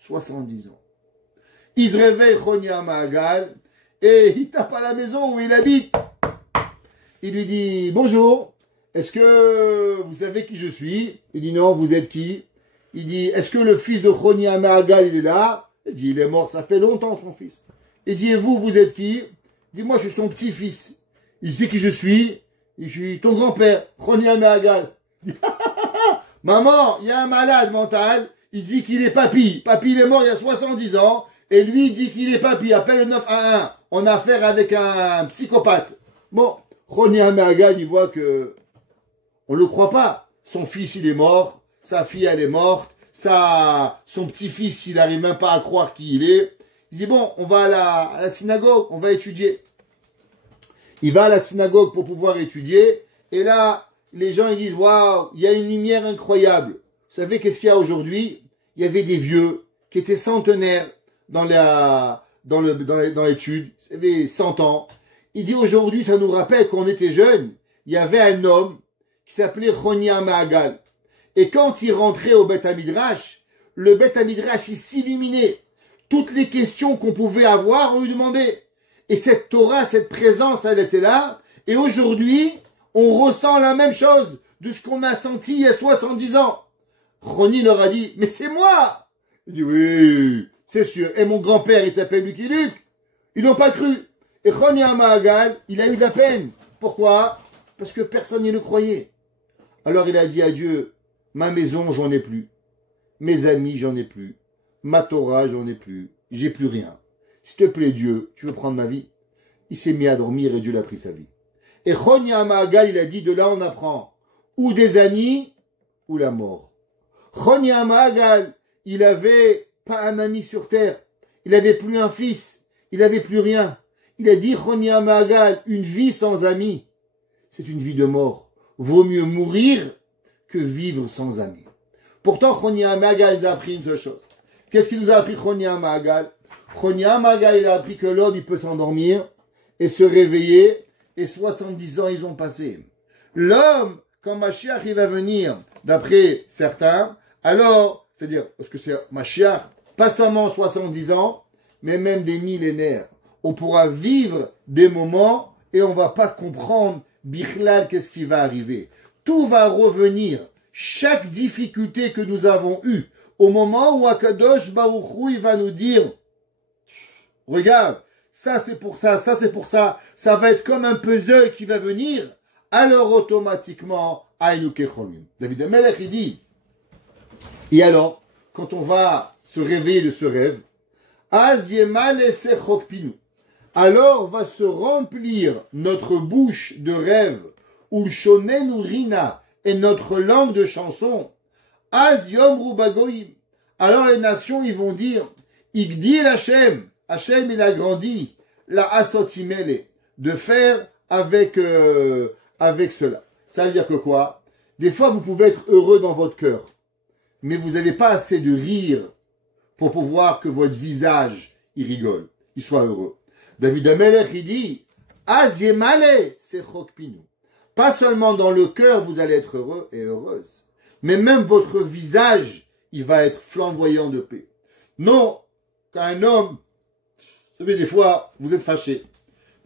70 ans. Il se réveille Chonia Ma'agal et il tape à la maison où il habite. Il lui dit, bonjour, est-ce que vous savez qui je suis? Il dit, non, vous êtes qui? Il dit, est-ce que le fils de Chonia Ma'agal, il est là? Il dit, il est mort, ça fait longtemps, son fils. Il dit, et vous êtes qui? Il dit, moi, je suis son petit-fils. Il sait qui je suis? Je suis ton grand-père, Chonia Ma'agal. Il dit, maman, il y a un malade mental, il dit qu'il est papy. Papy, il est mort il y a 70 ans, et lui, il dit qu'il est papy. Appelle le 911. On a affaire avec un psychopathe. Bon. Chonia Ma'agal, il voit que on le croit pas. Son fils, il est mort. Sa fille, elle est morte. Son petit-fils, il n'arrive même pas à croire qui il est. Il dit, bon, on va à la synagogue, on va étudier. Il va à la synagogue pour pouvoir étudier. Et là, les gens ils disent, waouh, il y a une lumière incroyable. Vous savez qu'est-ce qu'il y a aujourd'hui? Il y avait des vieux qui étaient centenaires dans l'étude. Ils avaient 100 ans. Il dit aujourd'hui, ça nous rappelle quand on était jeunes, il y avait un homme qui s'appelait Chonia Mahagal. Et quand il rentrait au Beth Hamidrash, le Beth Hamidrash, il s'illuminait. Toutes les questions qu'on pouvait avoir, on lui demandait. Et cette Torah, cette présence, elle était là. Et aujourd'hui, on ressent la même chose de ce qu'on a senti il y a 70 ans. Choni leur a dit, mais c'est moi. Il dit, oui, c'est sûr. Et mon grand-père, il s'appelle Lucky Luke. Ils n'ont pas cru. Et Choni Mahagal, il a eu de la peine. Pourquoi? Parce que personne ne le croyait. Alors il a dit à Dieu, ma maison, j'en ai plus. Mes amis, j'en ai plus. Ma Torah, j'en ai plus. J'ai plus rien. S'il te plaît, Dieu, tu veux prendre ma vie? Il s'est mis à dormir et Dieu l'a pris sa vie. Et Choni Mahagal, il a dit, de là on apprend ou des amis ou la mort. Choni Mahagal, il avait pas un ami sur terre. Il avait plus un fils. Il avait plus rien. Il a dit, Choni Mahagal, une vie sans amis, c'est une vie de mort. Vaut mieux mourir que vivre sans amis. Pourtant, Choni Mahagal, il a appris une seule chose. Qu'est-ce qu'il nous a appris, Choni Mahagal? Choni Mahagal, il a appris que l'homme, il peut s'endormir et se réveiller, et 70 ans, ils ont passé. L'homme, quand Mashiach, il va venir, d'après certains, alors, c'est-à-dire, parce que c'est Mashiach, pas seulement 70 ans, mais même des millénaires. On pourra vivre des moments et on va pas comprendre, Bichlal, qu'est-ce qui va arriver. Tout va revenir. Chaque difficulté que nous avons eue, au moment où Akadosh Baruch Hu, il va nous dire, regarde, ça c'est pour ça, ça c'est pour ça, ça va être comme un puzzle qui va venir, alors automatiquement, Aïnouké Cholmim. David Amelech, il dit, et alors, quand on va se réveiller de ce rêve, alors va se remplir notre bouche de rêve, ou shonenu rina, et notre langue de chanson, Az yom rubagoyim. Alors les nations, ils vont dire, Igdil Hashem, Hashem il a grandi, la asotimele, de faire avec cela. Ça veut dire que quoi? Des fois, vous pouvez être heureux dans votre cœur, mais vous n'avez pas assez de rire pour pouvoir que votre visage, il rigole, il soit heureux. David Amelech, il dit, Az yemale, c'est chokpinu. Pas seulement dans le cœur, vous allez être heureux et heureuse, mais même votre visage, il va être flamboyant de paix. Non, quand un homme, vous savez, des fois, vous êtes fâché.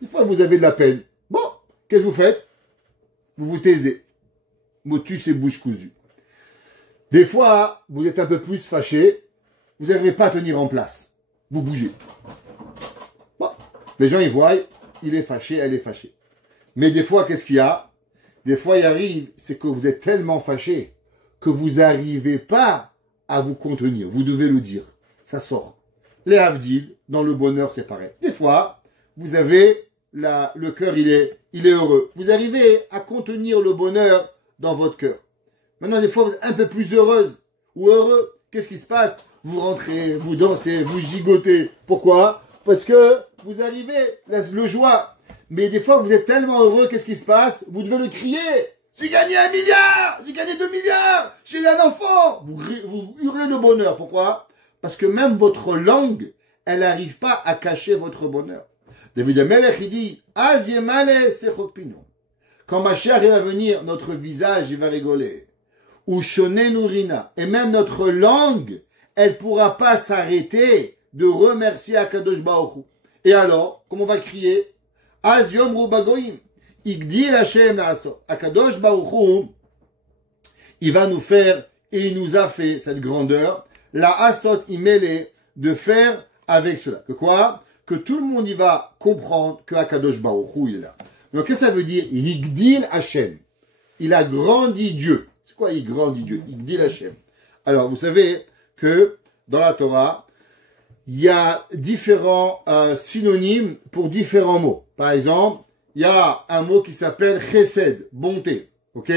Des fois, vous avez de la peine. Bon, qu'est-ce que vous faites? Vous vous taisez. Motus et bouche cousue. Des fois, vous êtes un peu plus fâché. Vous n'arrivez pas à tenir en place. Vous bougez. Bon, les gens, ils voient, il est fâché, elle est fâchée. Mais des fois, qu'est-ce qu'il y a? Des fois, il arrive, c'est que vous êtes tellement fâché que vous n'arrivez pas à vous contenir. Vous devez le dire. Ça sort. Les Havdil, dans le bonheur, c'est pareil. Des fois, vous avez le cœur, il est heureux. Vous arrivez à contenir le bonheur dans votre cœur. Maintenant, des fois, vous êtes un peu plus heureuse ou heureux. Qu'est-ce qui se passe? Vous rentrez, vous dansez, vous gigotez. Pourquoi? Parce que vous arrivez, le joie. Mais des fois, vous êtes tellement heureux, qu'est-ce qui se passe? Vous devez le crier. J'ai gagné 1 milliard! J'ai gagné 2 milliards! J'ai un enfant! Vous hurlez le bonheur. Pourquoi? Parce que même votre langue, elle n'arrive pas à cacher votre bonheur. David Amelech, il dit, Az yemale sechokpinu. Quand Mashiach va venir, notre visage, il va rigoler. Ou shonenu rina. Et même notre langue, elle pourra pas s'arrêter de remercier Akadosh Baruch Hu. Et alors, comment on va crier? Az yom rubagoyim. Igdil Hashem la'asot. Akadosh Baruch Hu, il va nous faire, et il nous a fait cette grandeur, la asot imele, de faire avec cela. Que quoi? Que tout le monde y va comprendre que Akadosh Baruch Hu, il est là. Donc, qu'est-ce que ça veut dire? Igdil Hashem. Il a grandi Dieu. C'est quoi il grandit Dieu? Igdil Hashem. Alors, vous savez que dans la Torah, il y a différents synonymes pour différents mots. Par exemple, il y a un mot qui s'appelle chesed, bonté. Ok?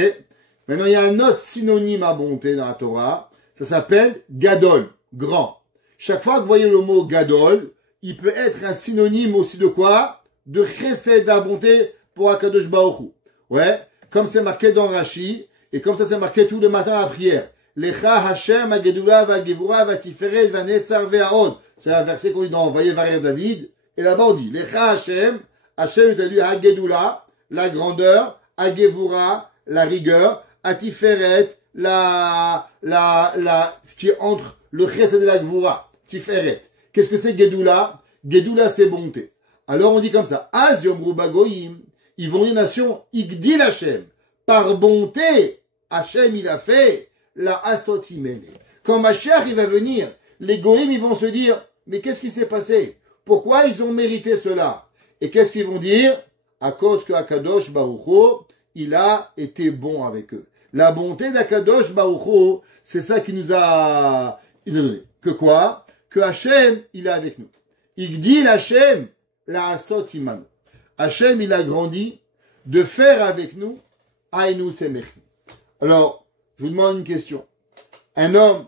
Maintenant, il y a un autre synonyme à bonté dans la Torah. Ça s'appelle gadol, grand. Chaque fois que vous voyez le mot gadol, il peut être un synonyme aussi de quoi? De chesed, à bonté, pour Akadosh Baruch Hu. Ouais, comme c'est marqué dans Rashi, et comme ça c'est marqué tout le matin à la prière. Lecha Hashem Agedula Vagevura Vatiferet Vanetzar Ve'aod. C'est un verset qu'on dit dans Envoyer Varer David. Et là-bas on dit Lecha Hashem, Hashem est à lui Hagedula, la grandeur, Agevura, la rigueur, Atiferet, ce qui est entre le Chesed et la Gevura, Tiferet. Qu'est-ce que c'est Gedula? Gedula c'est bonté. Alors on dit comme ça, Az Yomru Bagoyim, ils vont dire nation, Igdil Hashem, par bonté, Hashem il a fait la Asot Imene. Quand Mashiach il va venir, les Goïm ils vont se dire, mais qu'est-ce qui s'est passé? Pourquoi ils ont mérité cela? Et qu'est-ce qu'ils vont dire? À cause que Akadosh Baruch Hu, il a été bon avec eux. La bonté d'Akadosh Baruch Hu, c'est ça qui nous a donné. Que quoi? Que Hashem, il est avec nous. Igdil Hashem, la Asot Imanu. Hashem, il a grandi de faire avec nous Aïnou Semechim. Alors, je vous demande une question. Un homme,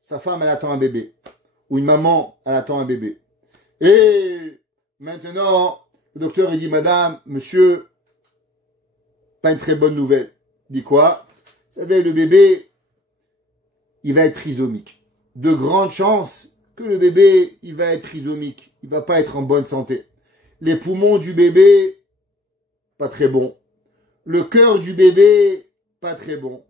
sa femme, elle attend un bébé. Ou une maman, elle attend un bébé. Et maintenant, le docteur, il dit, madame, monsieur, pas une très bonne nouvelle. Il dit quoi? Vous savez, le bébé, il va être trisomique. De grandes chances que le bébé, il va être trisomique. Il va pas être en bonne santé. Les poumons du bébé, pas très bon. Le cœur du bébé, pas très bon.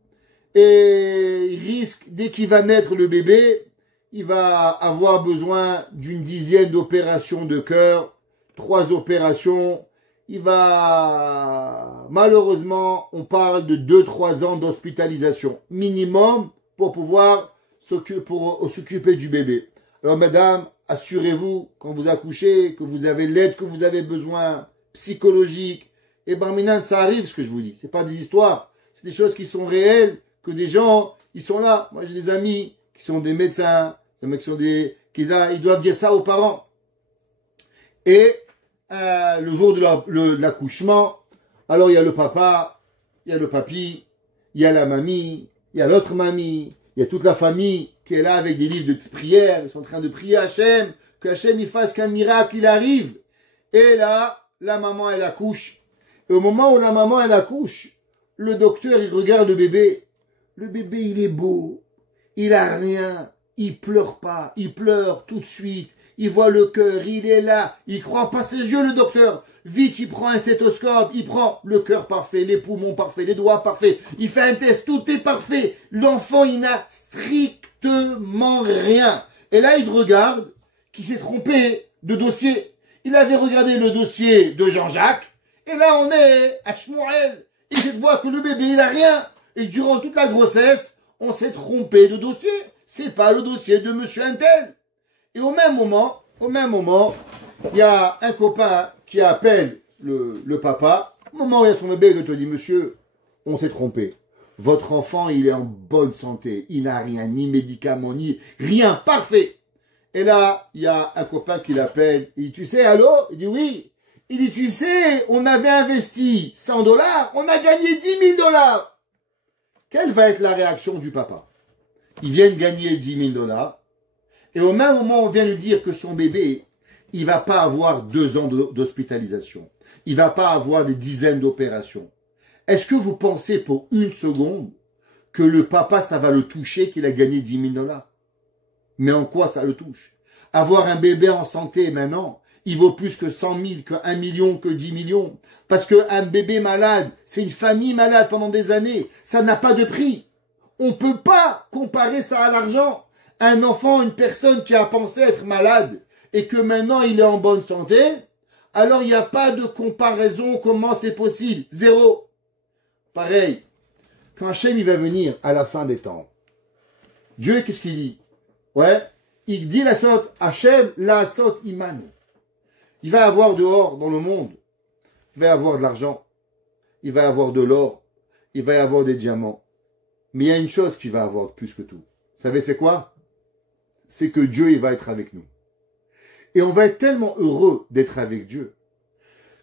Et il risque, dès qu'il va naître le bébé, il va avoir besoin d'une dizaine d'opérations de cœur, 3 opérations. Il va, malheureusement, on parle de 2-3 ans d'hospitalisation minimum pour pouvoir s'occuper du bébé. Alors, madame, assurez-vous, quand vous accouchez, que vous avez l'aide que vous avez besoin, psychologique. Et Barminan, ça arrive, ce que je vous dis. C'est pas des histoires. C'est des choses qui sont réelles, que des gens, ils sont là. Moi, j'ai des amis qui sont des médecins, des mecs qui sont ils doivent dire ça aux parents. Et, le jour de l'accouchement, alors il y a le papa, il y a le papy, il y a la mamie, il y a l'autre mamie, il y a toute la famille qui est là avec des livres de prière, ils sont en train de prier Hachem, que Hachem il fasse qu'un miracle il arrive. Et là, la maman elle accouche. Et au moment où la maman elle accouche, le docteur il regarde le bébé il est beau, il a rien, il pleure pas, il pleure tout de suite. Il voit le cœur, il est là, il croit pas ses yeux le docteur. Vite, il prend un stéthoscope, il prend le cœur parfait, les poumons parfaits, les doigts parfaits. Il fait un test, tout est parfait. L'enfant, il n'a strictement rien. Et là, il se regarde qu'il s'est trompé de dossier. Il avait regardé le dossier de Jean-Jacques. Et là, on est à Shmuel. Il sait voir que le bébé, il a rien. Et durant toute la grossesse, on s'est trompé de dossier. C'est pas le dossier de monsieur Intel. Et au même moment, il y a un copain qui appelle le papa. Au moment où il y a son bébé, il te dit, monsieur, on s'est trompé. Votre enfant, il est en bonne santé. Il n'a rien, ni médicaments, ni rien. Parfait. Et là, il y a un copain qui l'appelle. Il dit, tu sais, allô? Il dit, oui. Il dit, tu sais, on avait investi $100, on a gagné $10 000. Quelle va être la réaction du papa? Il vient de gagner $10 000. Et au même moment, on vient lui dire que son bébé, il va pas avoir 2 ans d'hospitalisation. Il va pas avoir des dizaines d'opérations. Est-ce que vous pensez pour une seconde que le papa, ça va le toucher qu'il a gagné $10 000? Mais en quoi ça le touche? Avoir un bébé en santé maintenant, il vaut plus que 100 000, que 1 million, que 10 millions. Parce qu'un bébé malade, c'est une famille malade pendant des années. Ça n'a pas de prix. On ne peut pas comparer ça à l'argent. Un enfant, une personne qui a pensé être malade et que maintenant il est en bonne santé, alors il n'y a pas de comparaison, comment c'est possible? Zéro. Pareil, quand Hachem il va venir à la fin des temps, Dieu, qu'est-ce qu'il dit? Ouais, il dit la sorte, Hachem la sorte iman. Il va avoir dehors dans le monde, il va y avoir de l'argent, il va y avoir de l'or, il va y avoir des diamants. Mais il y a une chose qu'il va avoir plus que tout. Vous savez c'est quoi? C'est que Dieu, il va être avec nous. Et on va être tellement heureux d'être avec Dieu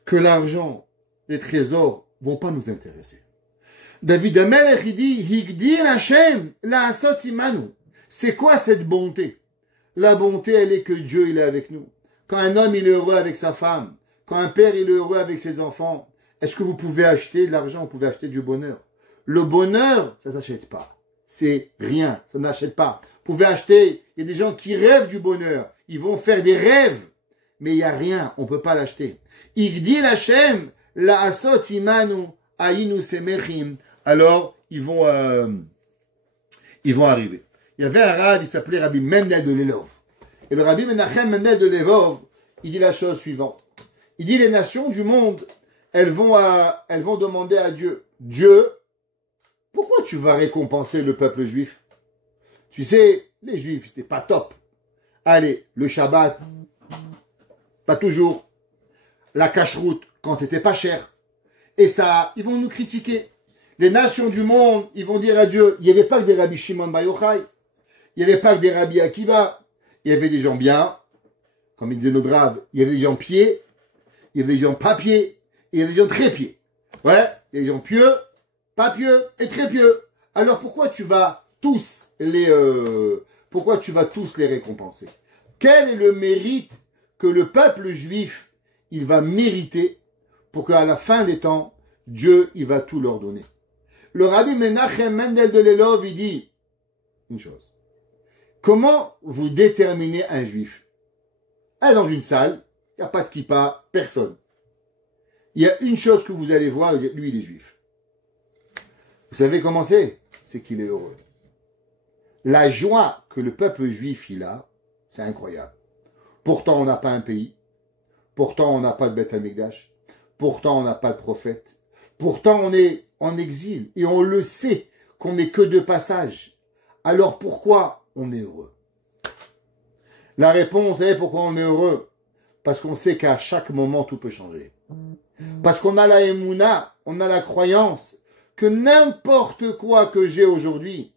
que l'argent, les trésors vont pas nous intéresser. David Amelech, il dit, Higdil Hashem, la asot imanu. C'est quoi cette bonté? La bonté, elle est que Dieu, il est avec nous. Quand un homme, il est heureux avec sa femme, quand un père, il est heureux avec ses enfants, Est-ce que vous pouvez acheter de l'argent? Vous pouvez acheter du bonheur. Le bonheur, ça s'achète pas. C'est rien, ça n'achète pas. Vous pouvez acheter, il y a des gens qui rêvent du bonheur. Ils vont faire des rêves, mais il n'y a rien, on ne peut pas l'acheter. Igdil Hashem, la asot imanu, ainu semechim. Alors, ils vont arriver. Il y avait un rab, il s'appelait Rabbi Mendel de Lelov. Et le Rabbi Menachem Mendel de Lelov, il dit la chose suivante. Il dit les nations du monde, elles vont demander à Dieu, Dieu, pourquoi tu vas récompenser le peuple juif? Tu sais, les juifs, c'était pas top. Allez, le Shabbat, pas toujours. La cacheroute, quand c'était pas cher. Et ça, ils vont nous critiquer. Les nations du monde, ils vont dire à Dieu, il n'y avait pas que des Rabbi Shimon Bar Yochai, il n'y avait pas que des Rabbi Akiva, il y avait des gens bien, comme il disait notre rave, il y avait des gens pieds, il y avait des gens pas pieds, et il y avait des gens très pieds. Ouais, il y a des gens pieux, pas pieux et très pieux. Alors pourquoi tu vas tous les récompenser? Quel est le mérite que le peuple juif, il va mériter pour qu'à la fin des temps, Dieu, il va tout leur donner? Le Rabbi Menachem Mendel de Lelov, il dit une chose. Comment vous déterminez un juif? Dans une salle, il n'y a pas de kippa, personne. Il y a une chose que vous allez voir, lui, il est juif. Vous savez comment c'est? C'est qu'il est heureux. La joie que le peuple juif, il a, c'est incroyable. Pourtant, on n'a pas un pays. Pourtant, on n'a pas de Beth Amikdash. Pourtant, on n'a pas de prophète. Pourtant, on est en exil. Et on le sait qu'on n'est que de passage. Alors, pourquoi on est heureux? La réponse, vous savez pourquoi on est heureux? Parce qu'on sait qu'à chaque moment, tout peut changer. Parce qu'on a la émouna, on a la croyance que n'importe quoi que j'ai aujourd'hui,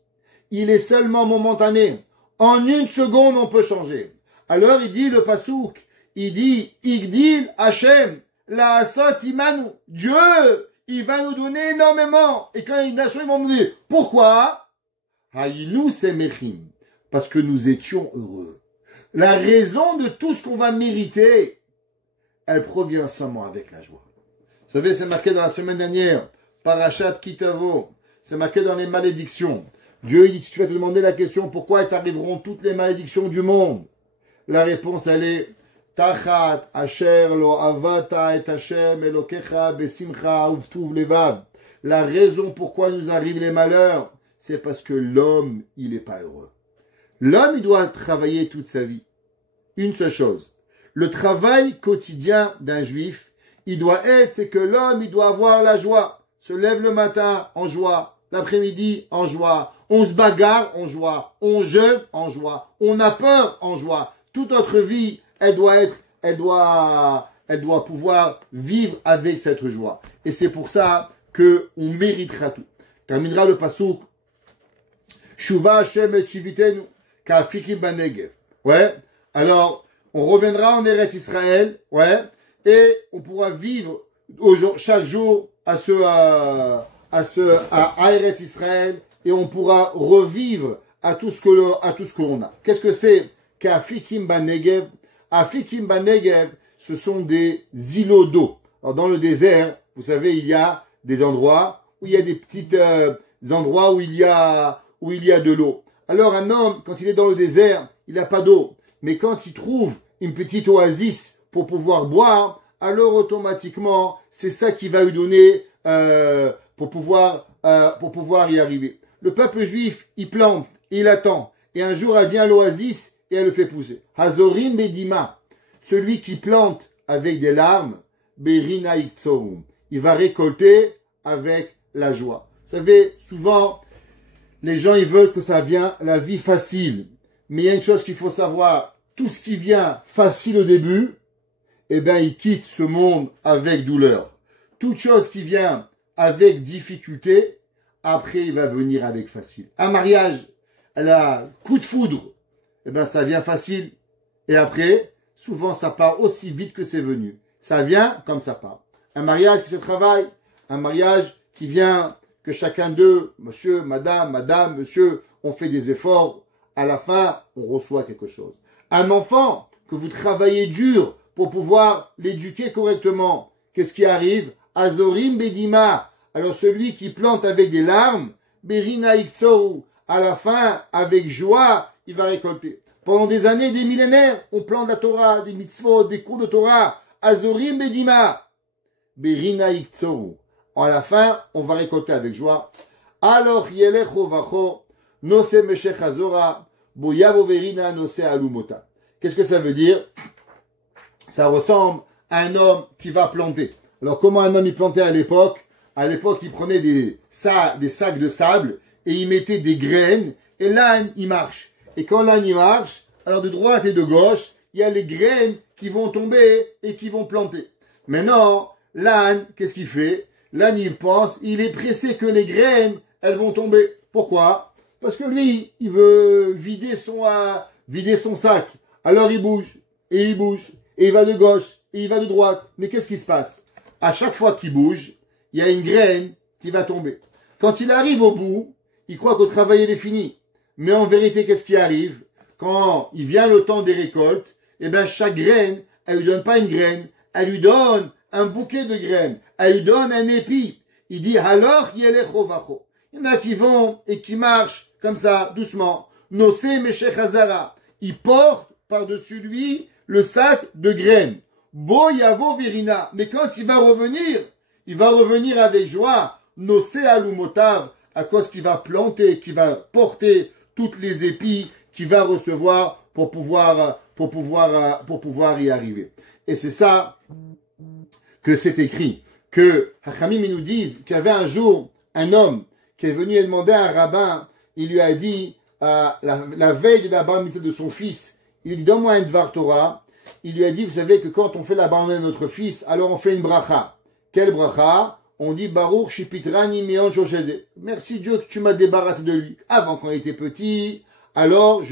il est seulement momentané. En une seconde, on peut changer. Alors, il dit le pasouk, il dit, Igdil Hashem, la asot imanu. Dieu, il va nous donner énormément. Et quand les nations, ils vont me dire, pourquoi? Haïnou semechim. Parce que nous étions heureux. La raison de tout ce qu'on va mériter, elle provient seulement avec la joie. Vous savez, c'est marqué dans la semaine dernière, Parashat Kitavo, c'est marqué dans les malédictions. Dieu dit, si tu vas te demander la question, pourquoi t'arriveront toutes les malédictions du monde? La réponse, elle est, Tachat, Asher, Lo Avata, et Hashem, Elokecha, Besimcha, Uvtuv Levav. La raison pourquoi nous arrivent les malheurs, c'est parce que l'homme, il n'est pas heureux. L'homme, il doit travailler toute sa vie. Une seule chose. Le travail quotidien d'un juif, il doit être, c'est que l'homme, il doit avoir la joie. Se lève le matin en joie, l'après-midi en joie. On se bagarre en joie. On jeûne en joie. On a peur en joie. Toute notre vie, elle doit pouvoir vivre avec cette joie. Et c'est pour ça que on méritera tout. Terminera le pasouk. Shuva Hashem et Shivitenu. Ka'afikim banegev. Ouais. Alors, on reviendra en Eretz Israël. Ouais. Et on pourra vivre chaque jour à Eretz Israël. Et on pourra revivre à tout ce que l'on a. Qu'est-ce que c'est? Ka'afikim banegev. Afikim banegev, ce sont des îlots d'eau. Alors, dans le désert, vous savez, il y a des endroits où il y a des petits endroits où il y a de l'eau. Alors un homme, quand il est dans le désert, il n'a pas d'eau. Mais quand il trouve une petite oasis pour pouvoir boire, alors automatiquement, c'est ça qui va lui donner pour pouvoir y arriver. Le peuple juif, il plante, il attend. Et un jour, elle vient à l'oasis et elle le fait pousser. Hazorim bedima, celui qui plante avec des larmes, berina iktsorum. Il va récolter avec la joie. Vous savez, souvent, les gens, ils veulent que ça vienne la vie facile. Mais il y a une chose qu'il faut savoir. Tout ce qui vient facile au début, eh bien, il quitte ce monde avec douleur. Toute chose qui vient avec difficulté, après, il va venir avec facile. Un mariage, elle a coup de foudre, eh bien, ça vient facile. Et après, souvent, ça part aussi vite que c'est venu. Ça vient comme ça part. Un mariage qui se travaille, un mariage qui vient, que chacun d'eux, monsieur, madame, monsieur, on fait des efforts. À la fin, on reçoit quelque chose. Un enfant que vous travaillez dur pour pouvoir l'éduquer correctement. Qu'est-ce qui arrive? Azorim Bedima. Alors celui qui plante avec des larmes, Berina Iktsoru. À la fin, avec joie, il va récolter. Pendant des années, des millénaires, on plante la Torah, des mitzvot, des cours de Torah. Azorim Bedima. Berina Iktsoru. À la fin, on va récolter avec joie. Alors, Yelecho Vacho, Nose Meshech Azora, Boyavo Verina Nose Alumota. Qu'est-ce que ça veut dire? Ça ressemble à un homme qui va planter. Alors, comment un homme y plantait à l'époque? À l'époque, il prenait des sacs de sable et il mettait des graines et l'âne, il marche. Et quand l'âne, il marche, alors de droite et de gauche, il y a les graines qui vont tomber et qui vont planter. Maintenant, l'âne, qu'est-ce qu'il fait? L'âne, il pense, il est pressé que les graines, elles vont tomber. Pourquoi? Parce que lui, il veut vider son sac. Alors il bouge, et il bouge, et il va de gauche, et il va de droite. Mais qu'est-ce qui se passe? À chaque fois qu'il bouge, il y a une graine qui va tomber. Quand il arrive au bout, il croit que le travail est fini. Mais en vérité, qu'est-ce qui arrive? Quand il vient le temps des récoltes, eh bien, chaque graine, elle lui donne pas une graine, elle lui donne un bouquet de graines, elle lui donne un épi. Il dit, alors, yelecho vacho. Il y en a qui vont et qui marchent comme ça, doucement. Nosé Meshech Hazara. Il porte par-dessus lui le sac de graines. Bo yavo verina. Mais quand il va revenir avec joie. Nosé alumotav. À cause qu'il va planter, qu'il va porter toutes les épis qu'il va recevoir pour pouvoir y arriver. Et c'est ça que c'est écrit. Que Hachamim nous disent qu'il y avait un jour un homme qui est venu demander à un rabbin, il lui a dit, la veille de la bar mitzvah de son fils, il lui dit, donne-moi un dvar Torah. Il lui a dit, vous savez que quand on fait la bar mitzvah de notre fils, alors on fait une bracha. Quelle bracha? On dit, Baruch Shipitrani Meon Shosheze. Merci Dieu que tu m'as débarrassé de lui. Avant, quand il était petit, alors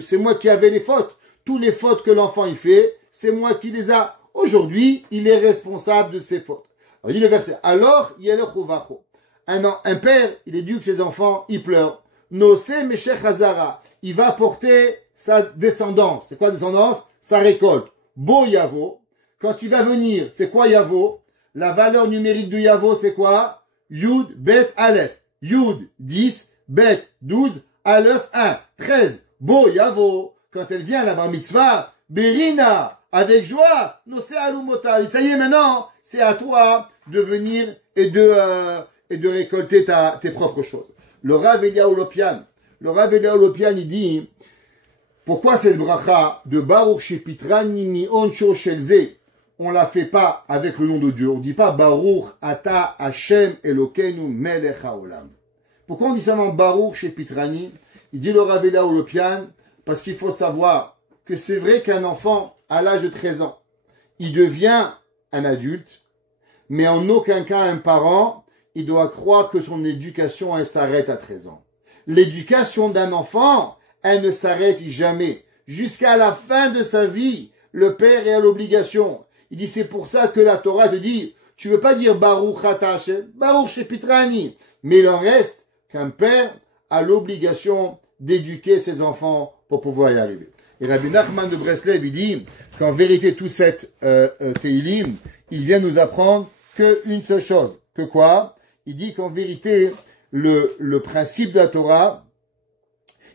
c'est moi qui avais les fautes. Toutes les fautes que l'enfant il fait, c'est moi qui les a. Aujourd'hui, il est responsable de ses fautes. Alors, il dit le verset, alors, Yelecho Vacho. Un père, il éduque ses enfants, il pleure. Nosé Meshech Hazara. Il va porter sa descendance. C'est quoi descendance? Sa récolte. Bo Yavo. Quand il va venir, c'est quoi Yavo? La valeur numérique de Yavo, c'est quoi? Yud, Bet, Aleph. Yud, 10, Bet, 12, Aleph, 1, 13. Bo Yavo. Quand elle vient, la bar mitzvah, Berina, avec joie, Nosé Alumota. Ça y est, maintenant, c'est à toi de venir et de récolter tes propres choses. Le Rav Eliyahu Lopian, il dit, pourquoi cette bracha de Baruch Shepitrani Mion Shelze, on la fait pas avec le nom de Dieu, on dit pas Baruch Ata Hashem Elokeinu Melech Haolam. Pourquoi on dit seulement Baruch Shepitrani? Il dit le Rav Eliyahu Lopian, parce qu'il faut savoir que c'est vrai qu'un enfant, à l'âge de 13 ans, il devient un adulte, mais en aucun cas un parent, il doit croire que son éducation, elle s'arrête à 13 ans. L'éducation d'un enfant, elle ne s'arrête jamais. Jusqu'à la fin de sa vie, le père est à l'obligation. Il dit, c'est pour ça que la Torah te dit, tu veux pas dire Baruch Ata Hashem, Baruch Shepitrani, mais il en reste qu'un père a l'obligation d'éduquer ses enfants pour pouvoir y arriver. Et Rabbi Nachman de Breslev, il dit qu'en vérité, tout cet Teilim, il vient nous apprendre qu'une seule chose. Que quoi? Il dit qu'en vérité, le principe de la Torah,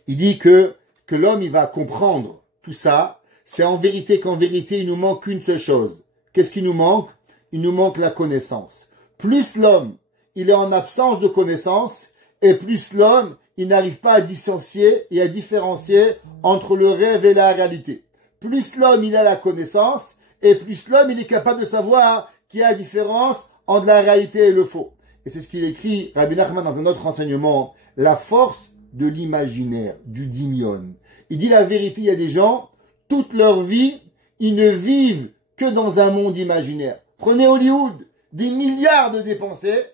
il dit que l'homme, il va comprendre tout ça. C'est en vérité qu'en vérité, il nous manque une seule chose. Qu'est-ce qui nous manque? Il nous manque la connaissance. Plus l'homme, il est en absence de connaissance, et plus l'homme, il n'arrive pas à dissocier et à différencier entre le rêve et la réalité. Plus l'homme, il a la connaissance, et plus l'homme, il est capable de savoir qu'il y a la différence entre la réalité et le faux. Et c'est ce qu'il écrit, Rabbi Nachman, dans un autre enseignement, la force de l'imaginaire, du dignon. Il dit la vérité, il y a des gens, toute leur vie, ils ne vivent que dans un monde imaginaire. Prenez Hollywood, des milliards de dépensés,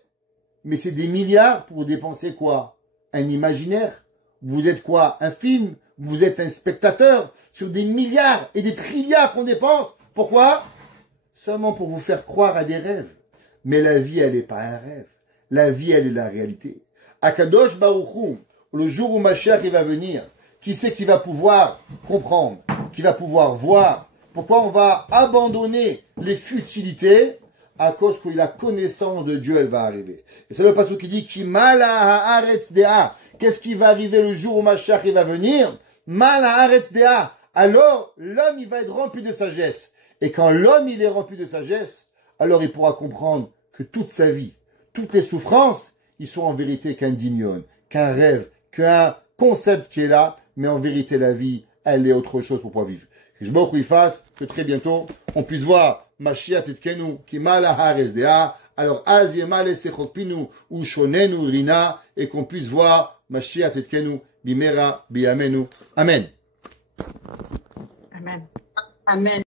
mais c'est des milliards pour dépenser quoi? Un imaginaire. Vous êtes quoi? Un film? Vous êtes un spectateur sur des milliards et des trilliards qu'on dépense. Pourquoi? Seulement pour vous faire croire à des rêves. Mais la vie, elle n'est pas un rêve. La vie, elle est la réalité. Akadosh Baruch Hu, le jour où Mashiach il va venir, qui c'est qui va pouvoir comprendre, qui va pouvoir voir pourquoi on va abandonner les futilités? à cause que la connaissance de Dieu, elle va arriver. Et c'est le passage qui dit, Ki mala haaretz dea. Qu'est-ce qui va arriver le jour où Mashiach il va venir? Mala haaretz dea. Alors, l'homme, il va être rempli de sagesse. Et quand l'homme, il est rempli de sagesse, alors il pourra comprendre que toute sa vie, toutes les souffrances, ils sont en vérité qu'un dimion, qu'un rêve, qu'un concept qui est là, mais en vérité, la vie, elle est autre chose pour pouvoir vivre. Que je m'offre, il fasse, que très bientôt, on puisse voir Mashiach Tzidkenu, qui mala haaretz dea, alors az yemale sechopinu, ou shonenu rina, et qu'on puisse voir Mashiach Tzidkenu, bimera, biyamenu. Amen. Amen. Amen.